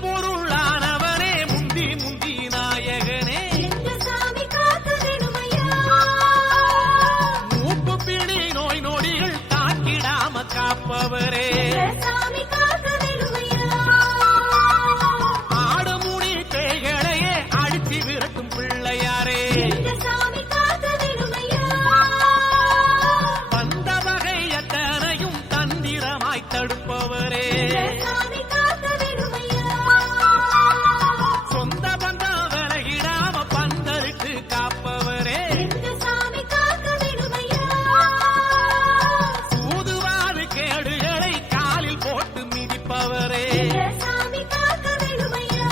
மூலப்பொருளானவனே முந்தி முந்தி நாயகனே எங்க சாமி காக்க வேணுமையா மூப்பு பிடி நோய் நொடிகள் தாக்கிடாம காப்பவரே எங்க சாமி காக்க வேணுமையா ஆடு முடி பேய்களையே அடித்து விரட்டும் பிள்ளையாரே எங்க சாமி காக்க வேணுமையா வந்த வகை எத்தனையும் தந்திரமாய் தடுப்பவரே எங்க சாமி காக்க வேணுமையா சொந்த பந்தம் விலகிடாம பந்தருக்கு காப்பவரே எங்க சாமி காக்க வேணுமையா சூதுவாது கேடுகளை காலில் போட்டு மிதிப்பவரே எங்க சாமி காக்க வேணுமையா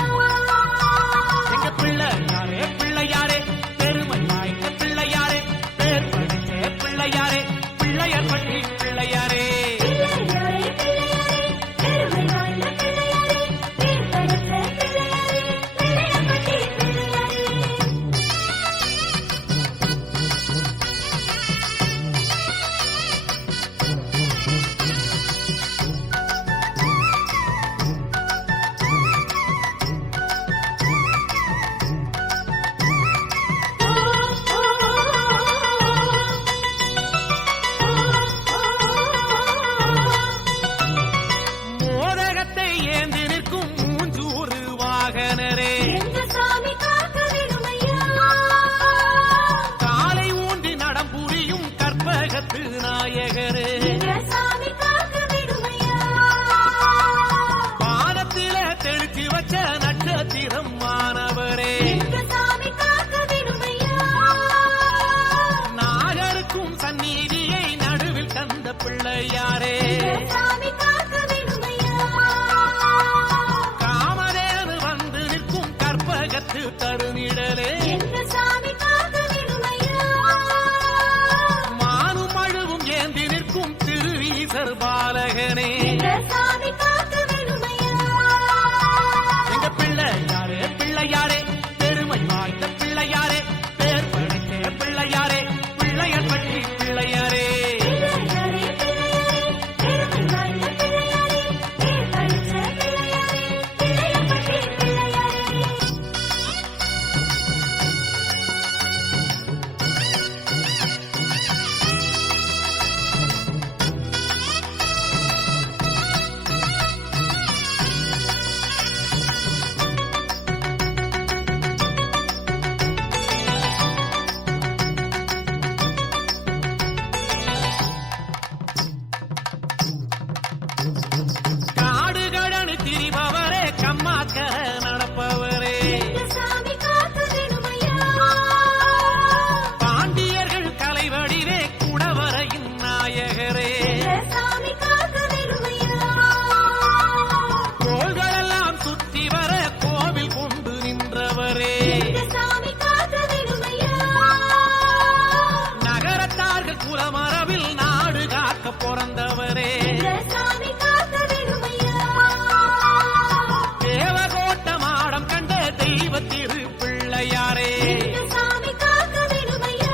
எங்க பிள்ளையாரே பிள்ளையாரே பெருமை வாய்ந்த பிள்ளையாரே பேர் படைச்ச பிள்ளையாரே பிள்ளையார் பட்டி பிள்ளையாரே பிள்ளையாரே பிள்ளையாரே பெருமை வாய்ந்த பிள்ளையாரே பேர் படைத்த பிள்ளையாரே பிள்ளையப்பட்டி பிள்ளையாரே மோதகத்தை ஏந்தி நிற்கும் மூஞ்சூறு வாகனரே எங்க சாமி காக்க வேணுமையா காலை ஊன்றி நடம் புரியும் கற்பகத்து நாயகரே எங்க சாமி காக்க வேணுமையா வானத்தில தெளிச்சு வச்ச நட்சத்திரம் மாணவரே எங்க சாமி காக்க வேணுமையா நாகருக்கும் சந்நிதியை நடுவில் தந்த பிள்ளையாரே எங்க சாமி காக்க வேணுமையா காமதேனு வந்து நிற்கும் கற்பகத்து தருநிழலே எங்க சாமி காக்க வேணுமையா மானும் அழுவும் ஏந்தி நிற்கும் திருவீசர் பாலகனே எங்க சாமி காக்க வேணுமையா எங்க பிள்ளையாரே பிள்ளையாரே பெருமை வாய்ந்த பிள்ளையாரே பேர் படைச்ச பிள்ளையாரே பிள்ளையார் பட்டி பிள்ளையாரே பிள்ளையாரே பிள்ளையாரே பெருமை வாய்ந்த பிள்ளையாரே பேர் படைத்த பிள்ளையாரே பிள்ளையப்பட்டி பிள்ளையாரே நாயக்கர்கள் குலமரபில் நாடு காக்க பிறந்தவரே சாமி காக்க வேணுமையா தேவகோட்ட மாடம் கண்ட தெய்வ திரு பிள்ளையாரே சாமி காக்க வேணுமையா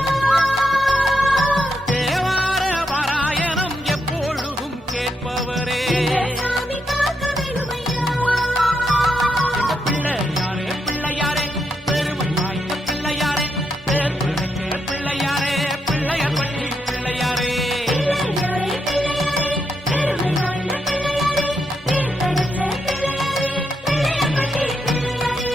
தேவார பாராயணம் எப்பொழுதும் கேட்பவரே சாமி காக்க வேணுமையா எங்க பிள்ளையாரே பிள்ளையாரே பெருமை வாய்ந்த பிள்ளையாரே பேர் பிள்ளைக்கே பிள்ளையாரே பிள்ளையார் பட்டி பிள்ளையாரே பிள்ளையாரே பிள்ளையாரே பெருமை வாய்ந்த பிள்ளையாரே பேர் படைத்த பிள்ளையாரே பிள்ளையார்பட்டி பிள்ளையாரே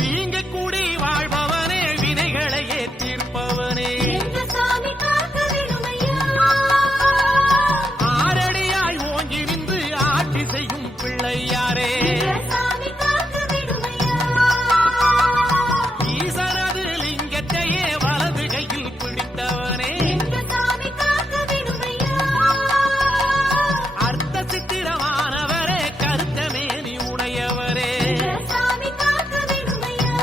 நீங்க கூடி வாழ்பவனே வினைகளையே தீர்ப்பவனே எங்க சாமி காக்க வேணுமையா ஆரடியாய் ஓங்கி நின்று ஆட்சி செய்யும் பிள்ளையாரே சாமி காக்க வேணுமையா ஈசனது லிங்கத்தையே வலது கையில் பிடித்தவனே எங்க சாமி காக்க வேணுமையா அர்த்த சித்திரமானவரே கருத்த மேனி உடையவரே சாமி காக்க வேணுமையா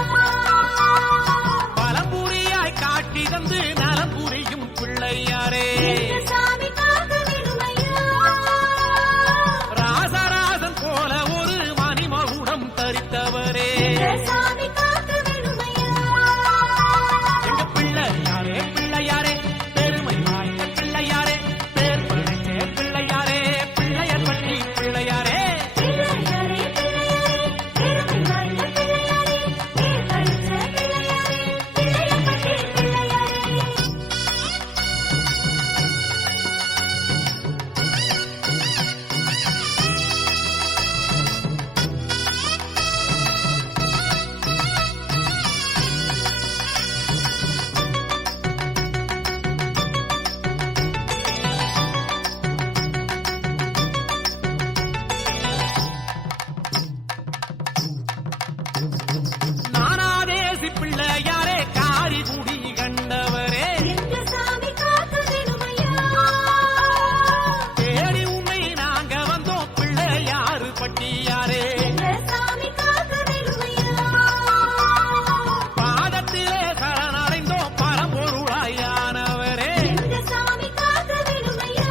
பலம்புரியாய் காட்டி தந்து நலம் புரியும் பிள்ளையாரே எங்க சாமி காக்க வேணுமையா ராசராசன் போல ஒரு மணிமகுடம் தரித்தவரே சாமி காக்க வேணுமையா எங்க பிள்ளையாரே பிள்ளையாரே பெருமை வாய்ந்த பிள்ளையாரே பேர் பிள்ளைக்கே பிள்ளையாரே பிள்ளையார் பட்டி பிள்ளையாரே பிள்ளையாரே பிள்ளையாரே பெருமை வாய்ந்த பிள்ளையாரே பேர் படைத்த பிள்ளையாரே பிள்ளையார்பட்டி பிள்ளையாரே நானாதேசி பிள்ளையாரே காரிகுடி கண்டவரே எங்க சாமி காக்க வேணுமையா தேடி உண்மை நாங்க வந்தோம் பிள்ளையாரு பட்டியாரே எங்க சாமி காக்க வேணுமையா பாதத்திலே சரணடைந்தோம் பரம்பொருளாயானவரே எங்க சாமி காக்க வேணுமையா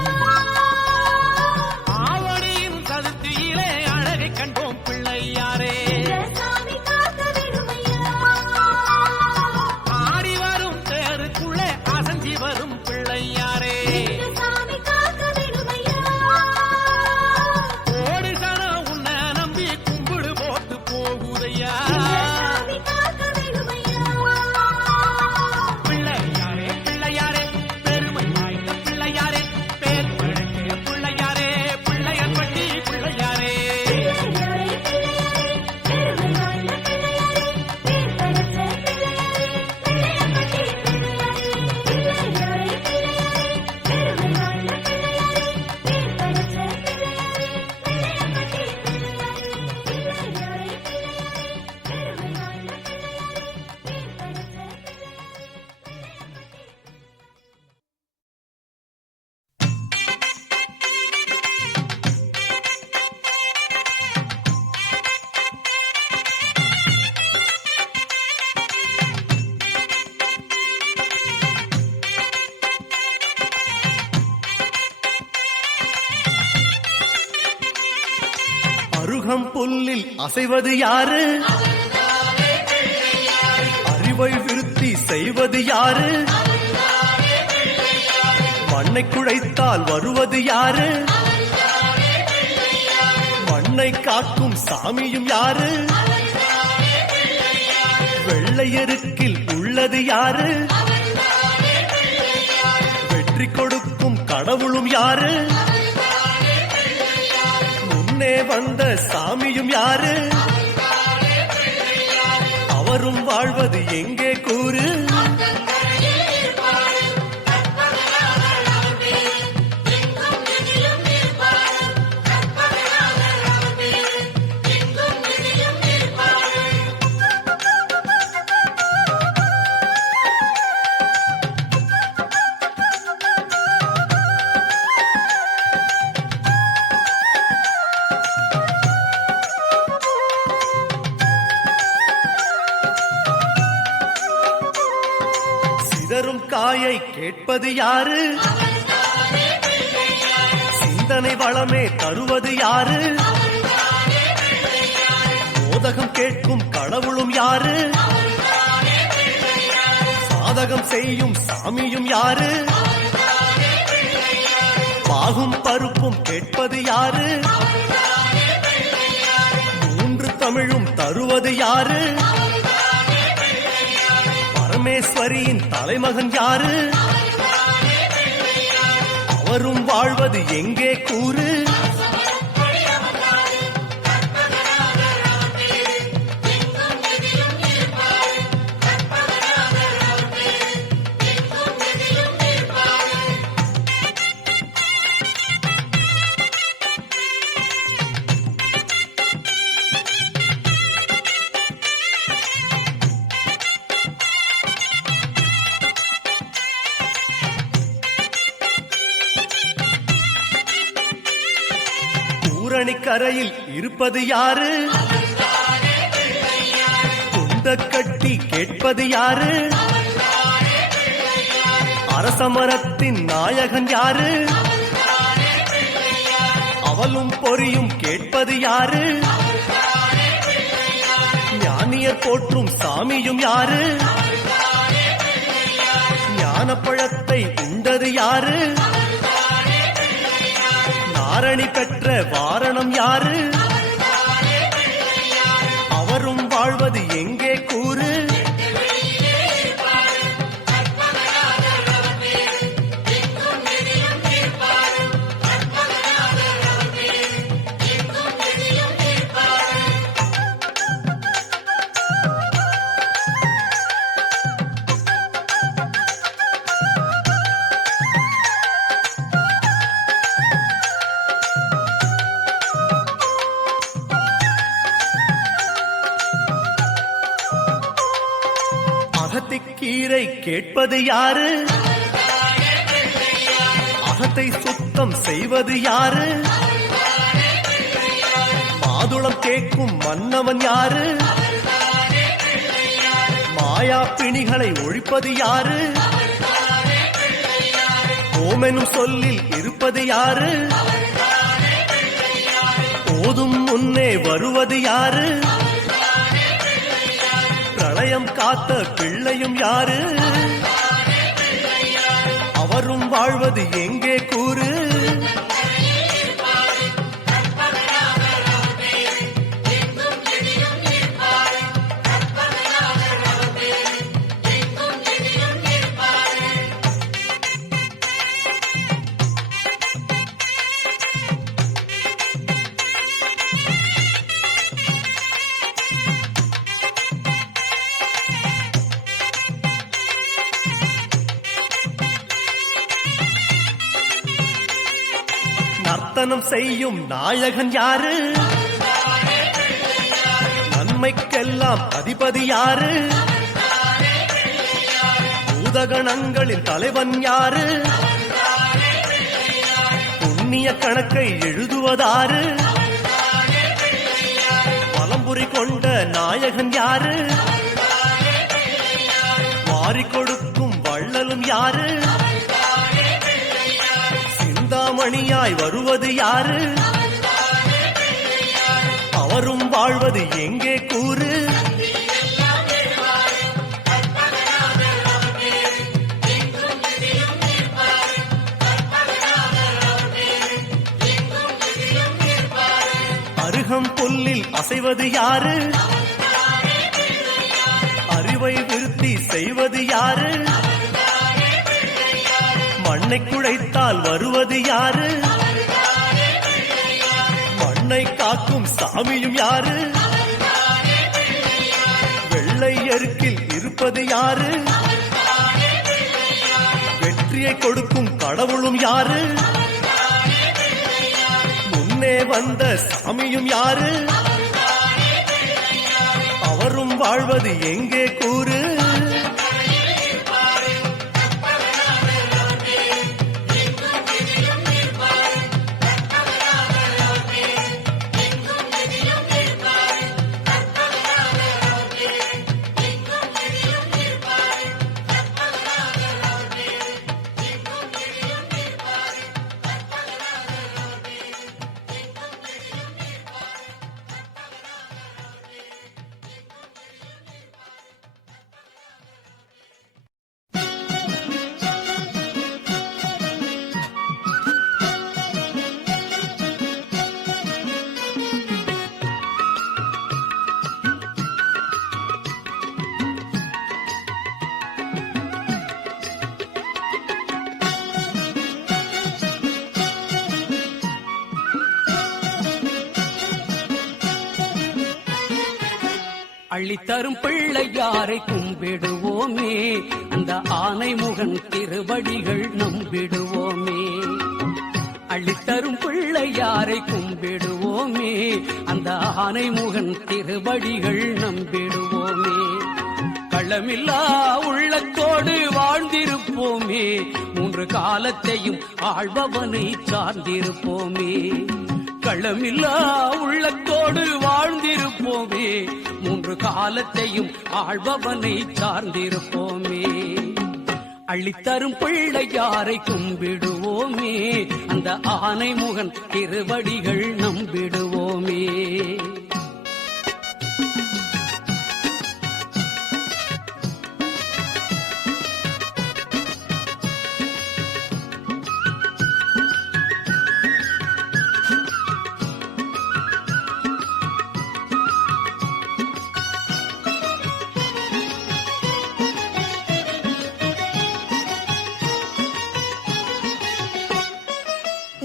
ஆவடியின் சதுர்த்தியிலே அழகை கண்டோம் பிள்ளையாரே எங்க சாமி காக்க வேணுமையா ஆடி வரும் தேருக்குள்ளே அசஞ்சி வரும் பிள்ளையாரே எங்க சாமி காக்க வேணுமையா ஓடு சனம் உன்னை நம்பி கும்பிடு போட்டு போகுதையா எங்க சாமி காக்க வேணுமையா பிள்ளையாரே பிள்ளையாரே பெருமை வாய்ந்த பிள்ளையாரே பேர் பிள்ளைக்கே பிள்ளையாரே பிள்ளையார் பட்டி பிள்ளையாரே பிள்ளையாரே பிள்ளையாரே பெருமை வாய்ந்த பிள்ளையாரே பேர் படைத்த பிள்ளையாரே பிள்ளையார்பட்டி பிள்ளையாரே பிள்ளையாரே பிள்ளையாரே பெருமை வாய்ந்த பிள்ளையாரே பேர் படைத்த பிள்ளையாரே பிள்ளையார்பட்டி பிள்ளையாரே பிள்ளையாரே பிள்ளையாரே பெருமை வாய்ந்த அருகம் புல்லில் அசைவது யாரு அறிவை விருத்தி செய்வது யாரு மண்ணை குழைத்தால் வருவது யாரு மண்ணை காக்கும் சாமியும் யாரு வெள்ளையருக்கில் உள்ளது யாரு வெற்றி கொடுக்கும் கடவுளும் யாரு முன்னே வந்த சாமியும் யாரு அவரும் வாழ்வது எங்கே கூறு காயை கேட்பது யாரு? சிந்தனை வளமே தருவது யாரு? மோதகம் கேட்கும் கடவுளும் யாரு? சாதகம் செய்யும் சாமியும் யாரு? பாகும் பருப்பும் கேட்பது யாரு? மூன்று தமிழும் தருவது யாரு? பரமேஸ்வரியின் தலைமகன் யாரு? அவரும் வாழ்வது எங்கே கூறு? கரையில் இருப்பது யாரு? குண்ட கட்டி கேட்பது யாரு? அரசமரத்தின் நாயகன் யாரு? அவலும் பொறியும் கேட்பது யாரு? ஞானியர் போற்றும் சாமியும் யாரு? ஞானப்பழத்தை உண்டது யாரு? ஆரணி பெற்ற வாரணம் யாரு? அவரும் வாழ்வது எங்கே கூறு? கீரை கேட்பது யாரு? அகத்தை சுத்தம் செய்வது யாரு? மாதுளம் கேட்கும் மன்னவன் யாரு? மாயா பிணிகளை ஒழிப்பது யாரு? ஓமெனும் சொல்லில் இருப்பது யாரு? போதும் முன்னே வருவது யாரு? பிரளயம் காத்த பிள்ளையும் யாரு? அவரும் வாழ்வது எங்கே கூறு? நர்த்தனம் செய்யும் நாயகன் யாரு? நன்மைக்கெல்லாம் அதிபதி யாரு? பூதகணங்களின் தலைவன் யாரு? புண்ணிய கணக்கை எழுதுவதாரு? பலம்புரி கொண்ட நாயகன் யாரு? வாரி கொடுக்கும் வள்ளலும் யாரு? மணியாய் வருவது யாரு? அவரும் வாழ்வது எங்கே கூறு? அருகம் புல்லில் அசைவது யாரு? அறிவை விருத்தி செய்வது யாரு? மண்ணை குழைத்தால் வருவது யாரு? மண்ணை காக்கும் சாமியும் யாரு? வெள்ளை எருக்கில் இருப்பது யாரு? வெற்றியை கொடுக்கும் கடவுளும் யாரு? முன்னே வந்த சாமியும் யாரு? அவரும் வாழ்வது எங்கே கூறு? அள்ளித்தரும் பிள்ளையாரை கும்பிடுவோமே, அந்த ஆனைமுகன் திருவடிகள் நம்பிடுவோமே. அள்ளித்தரும் பிள்ளையாரை கும்பிடுவோமே, அந்த ஆனைமுகன் திருவடிகள் நம்பிடுவோமே. களமில்லா உள்ளத்தோடு வாழ்ந்திருப்போமே, மூன்று காலத்தையும் ஆள்பவனை சார்ந்திருப்போமே. களமில்லா உள்ளத்தோடு வாழ்ந்திருப்போமே, மூன்று காலத்தையும் ஆள்பவனை சார்ந்திருப்போமே. அள்ளித்தரும் பிள்ளையாரை கும்பிடுவோமே, அந்த ஆனைமுகன் திருவடிகள் நம்பிடுவோமே.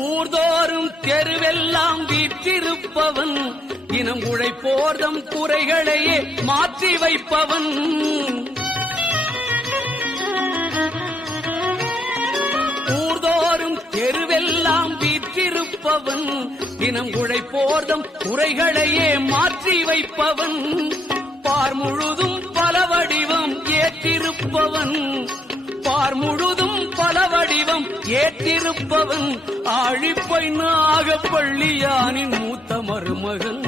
ஊர்தோறும் தெருவெல்லாம் வீற்றிருப்பவன், தினம் உழைப்போர்தம் குறைகளையே மாற்றி வைப்பவன். ஊர்தோறும் தெருவெல்லாம் வீற்றிருப்பவன், தினம் உழைப்போர்தம் குறைகளையே மாற்றி வைப்பவன். பார் முழுதும் பல வடிவம் ஏற்றிருப்பவன், பார் முழுதும் பல வடிவம் ஏற்றிருப்பவன். ஆழிப்பை நாகப்பள்ளியானின் மூத்த மருமகன்.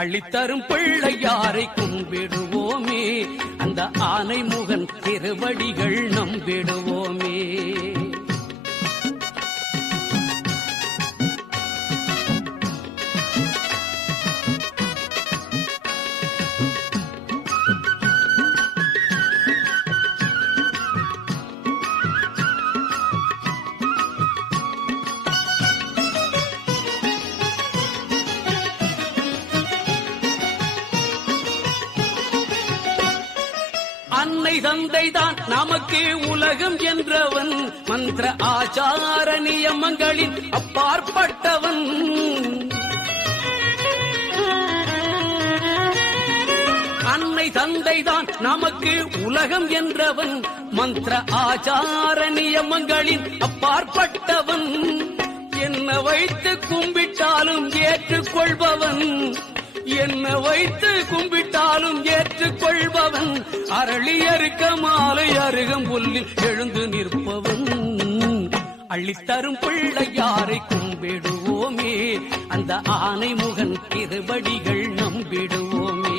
அள்ளித்தரும் பிள்ளையாரை கும்பிடுவோமே, அந்த ஆனைமுகன் திருவடிகள் நம்பிடுவோமே. அன்னை தந்தைதான் நமக்கு உலகம் என்றவன், மந்திர ஆச்சார நியமங்களின் அப்பாற்பட்டவன். அன்னை தந்தைதான் நமக்கு உலகம் என்றவன், மந்திர ஆச்சார நியமங்களின் அப்பாற்பட்டவன். என்ன வைத்து கும்பிட்டாலும் ஏற்றுக்கொள்பவன், என்ன வைத்து கும்பிட்டாலும் ஏற்றுக்கொள்பவன். அரளியறுக்க மாலை அருகம்புல்லில் எழுந்து நிற்பவன். அள்ளித்தரும் பிள்ளையாரை கும்பிடுவோமே, அந்த ஆனைமுகன் திருவடிகள் நம்பிடுவோமே.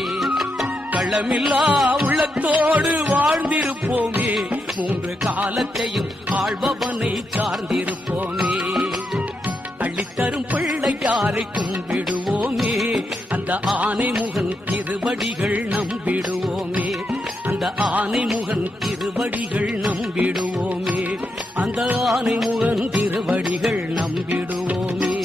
களமில்லா உள்ளத்தோடு வாழ்ந்திருப்போமே, மூன்று காலத்தையும் ஆள்பவனை சார்ந்திருப்போமே. அள்ளித்தரும் பிள்ளையாரை கும்பிடுவோமே, அந்த ஆனைமுகன் திருவடிகள் நம்பிடுவோமே. அந்த ஆனைமுகன் திருவடிகள் நம்பிடுவோமே. அந்த ஆனைமுகன் திருவடிகள் நம்பிடுவோமே.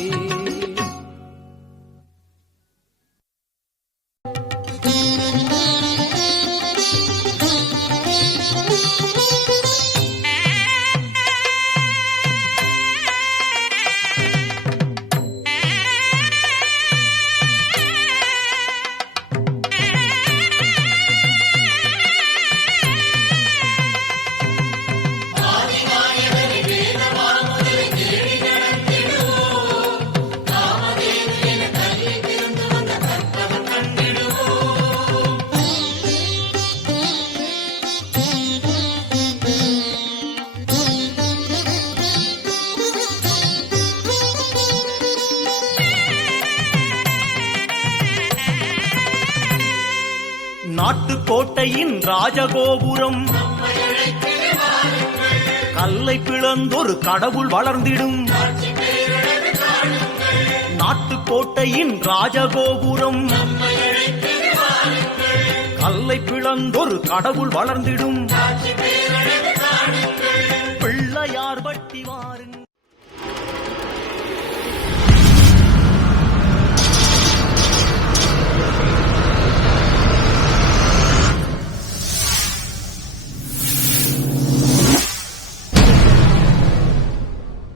நாட்டுக்கோட்டையின் ராஜகோபுரம், கல்லை பிளந்தொரு கடவுள் வளர்ந்திடும். நாட்டுக்கோட்டையின் ராஜகோபுரம், கல்லை பிளந்தொரு கடவுள் வளர்ந்திடும்.